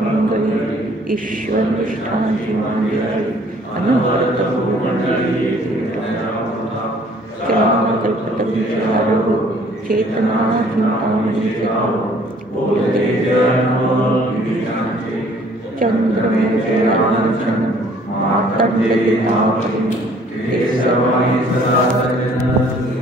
मंगळी ईश्वरनिष्ठांची मंदिरे अनवर्त भूमंडळी कल्पतरुचारो चेतना चिंतामणि चंद्रमौर्यार्चन मातंडगितापरि ते सर्वाणि सदा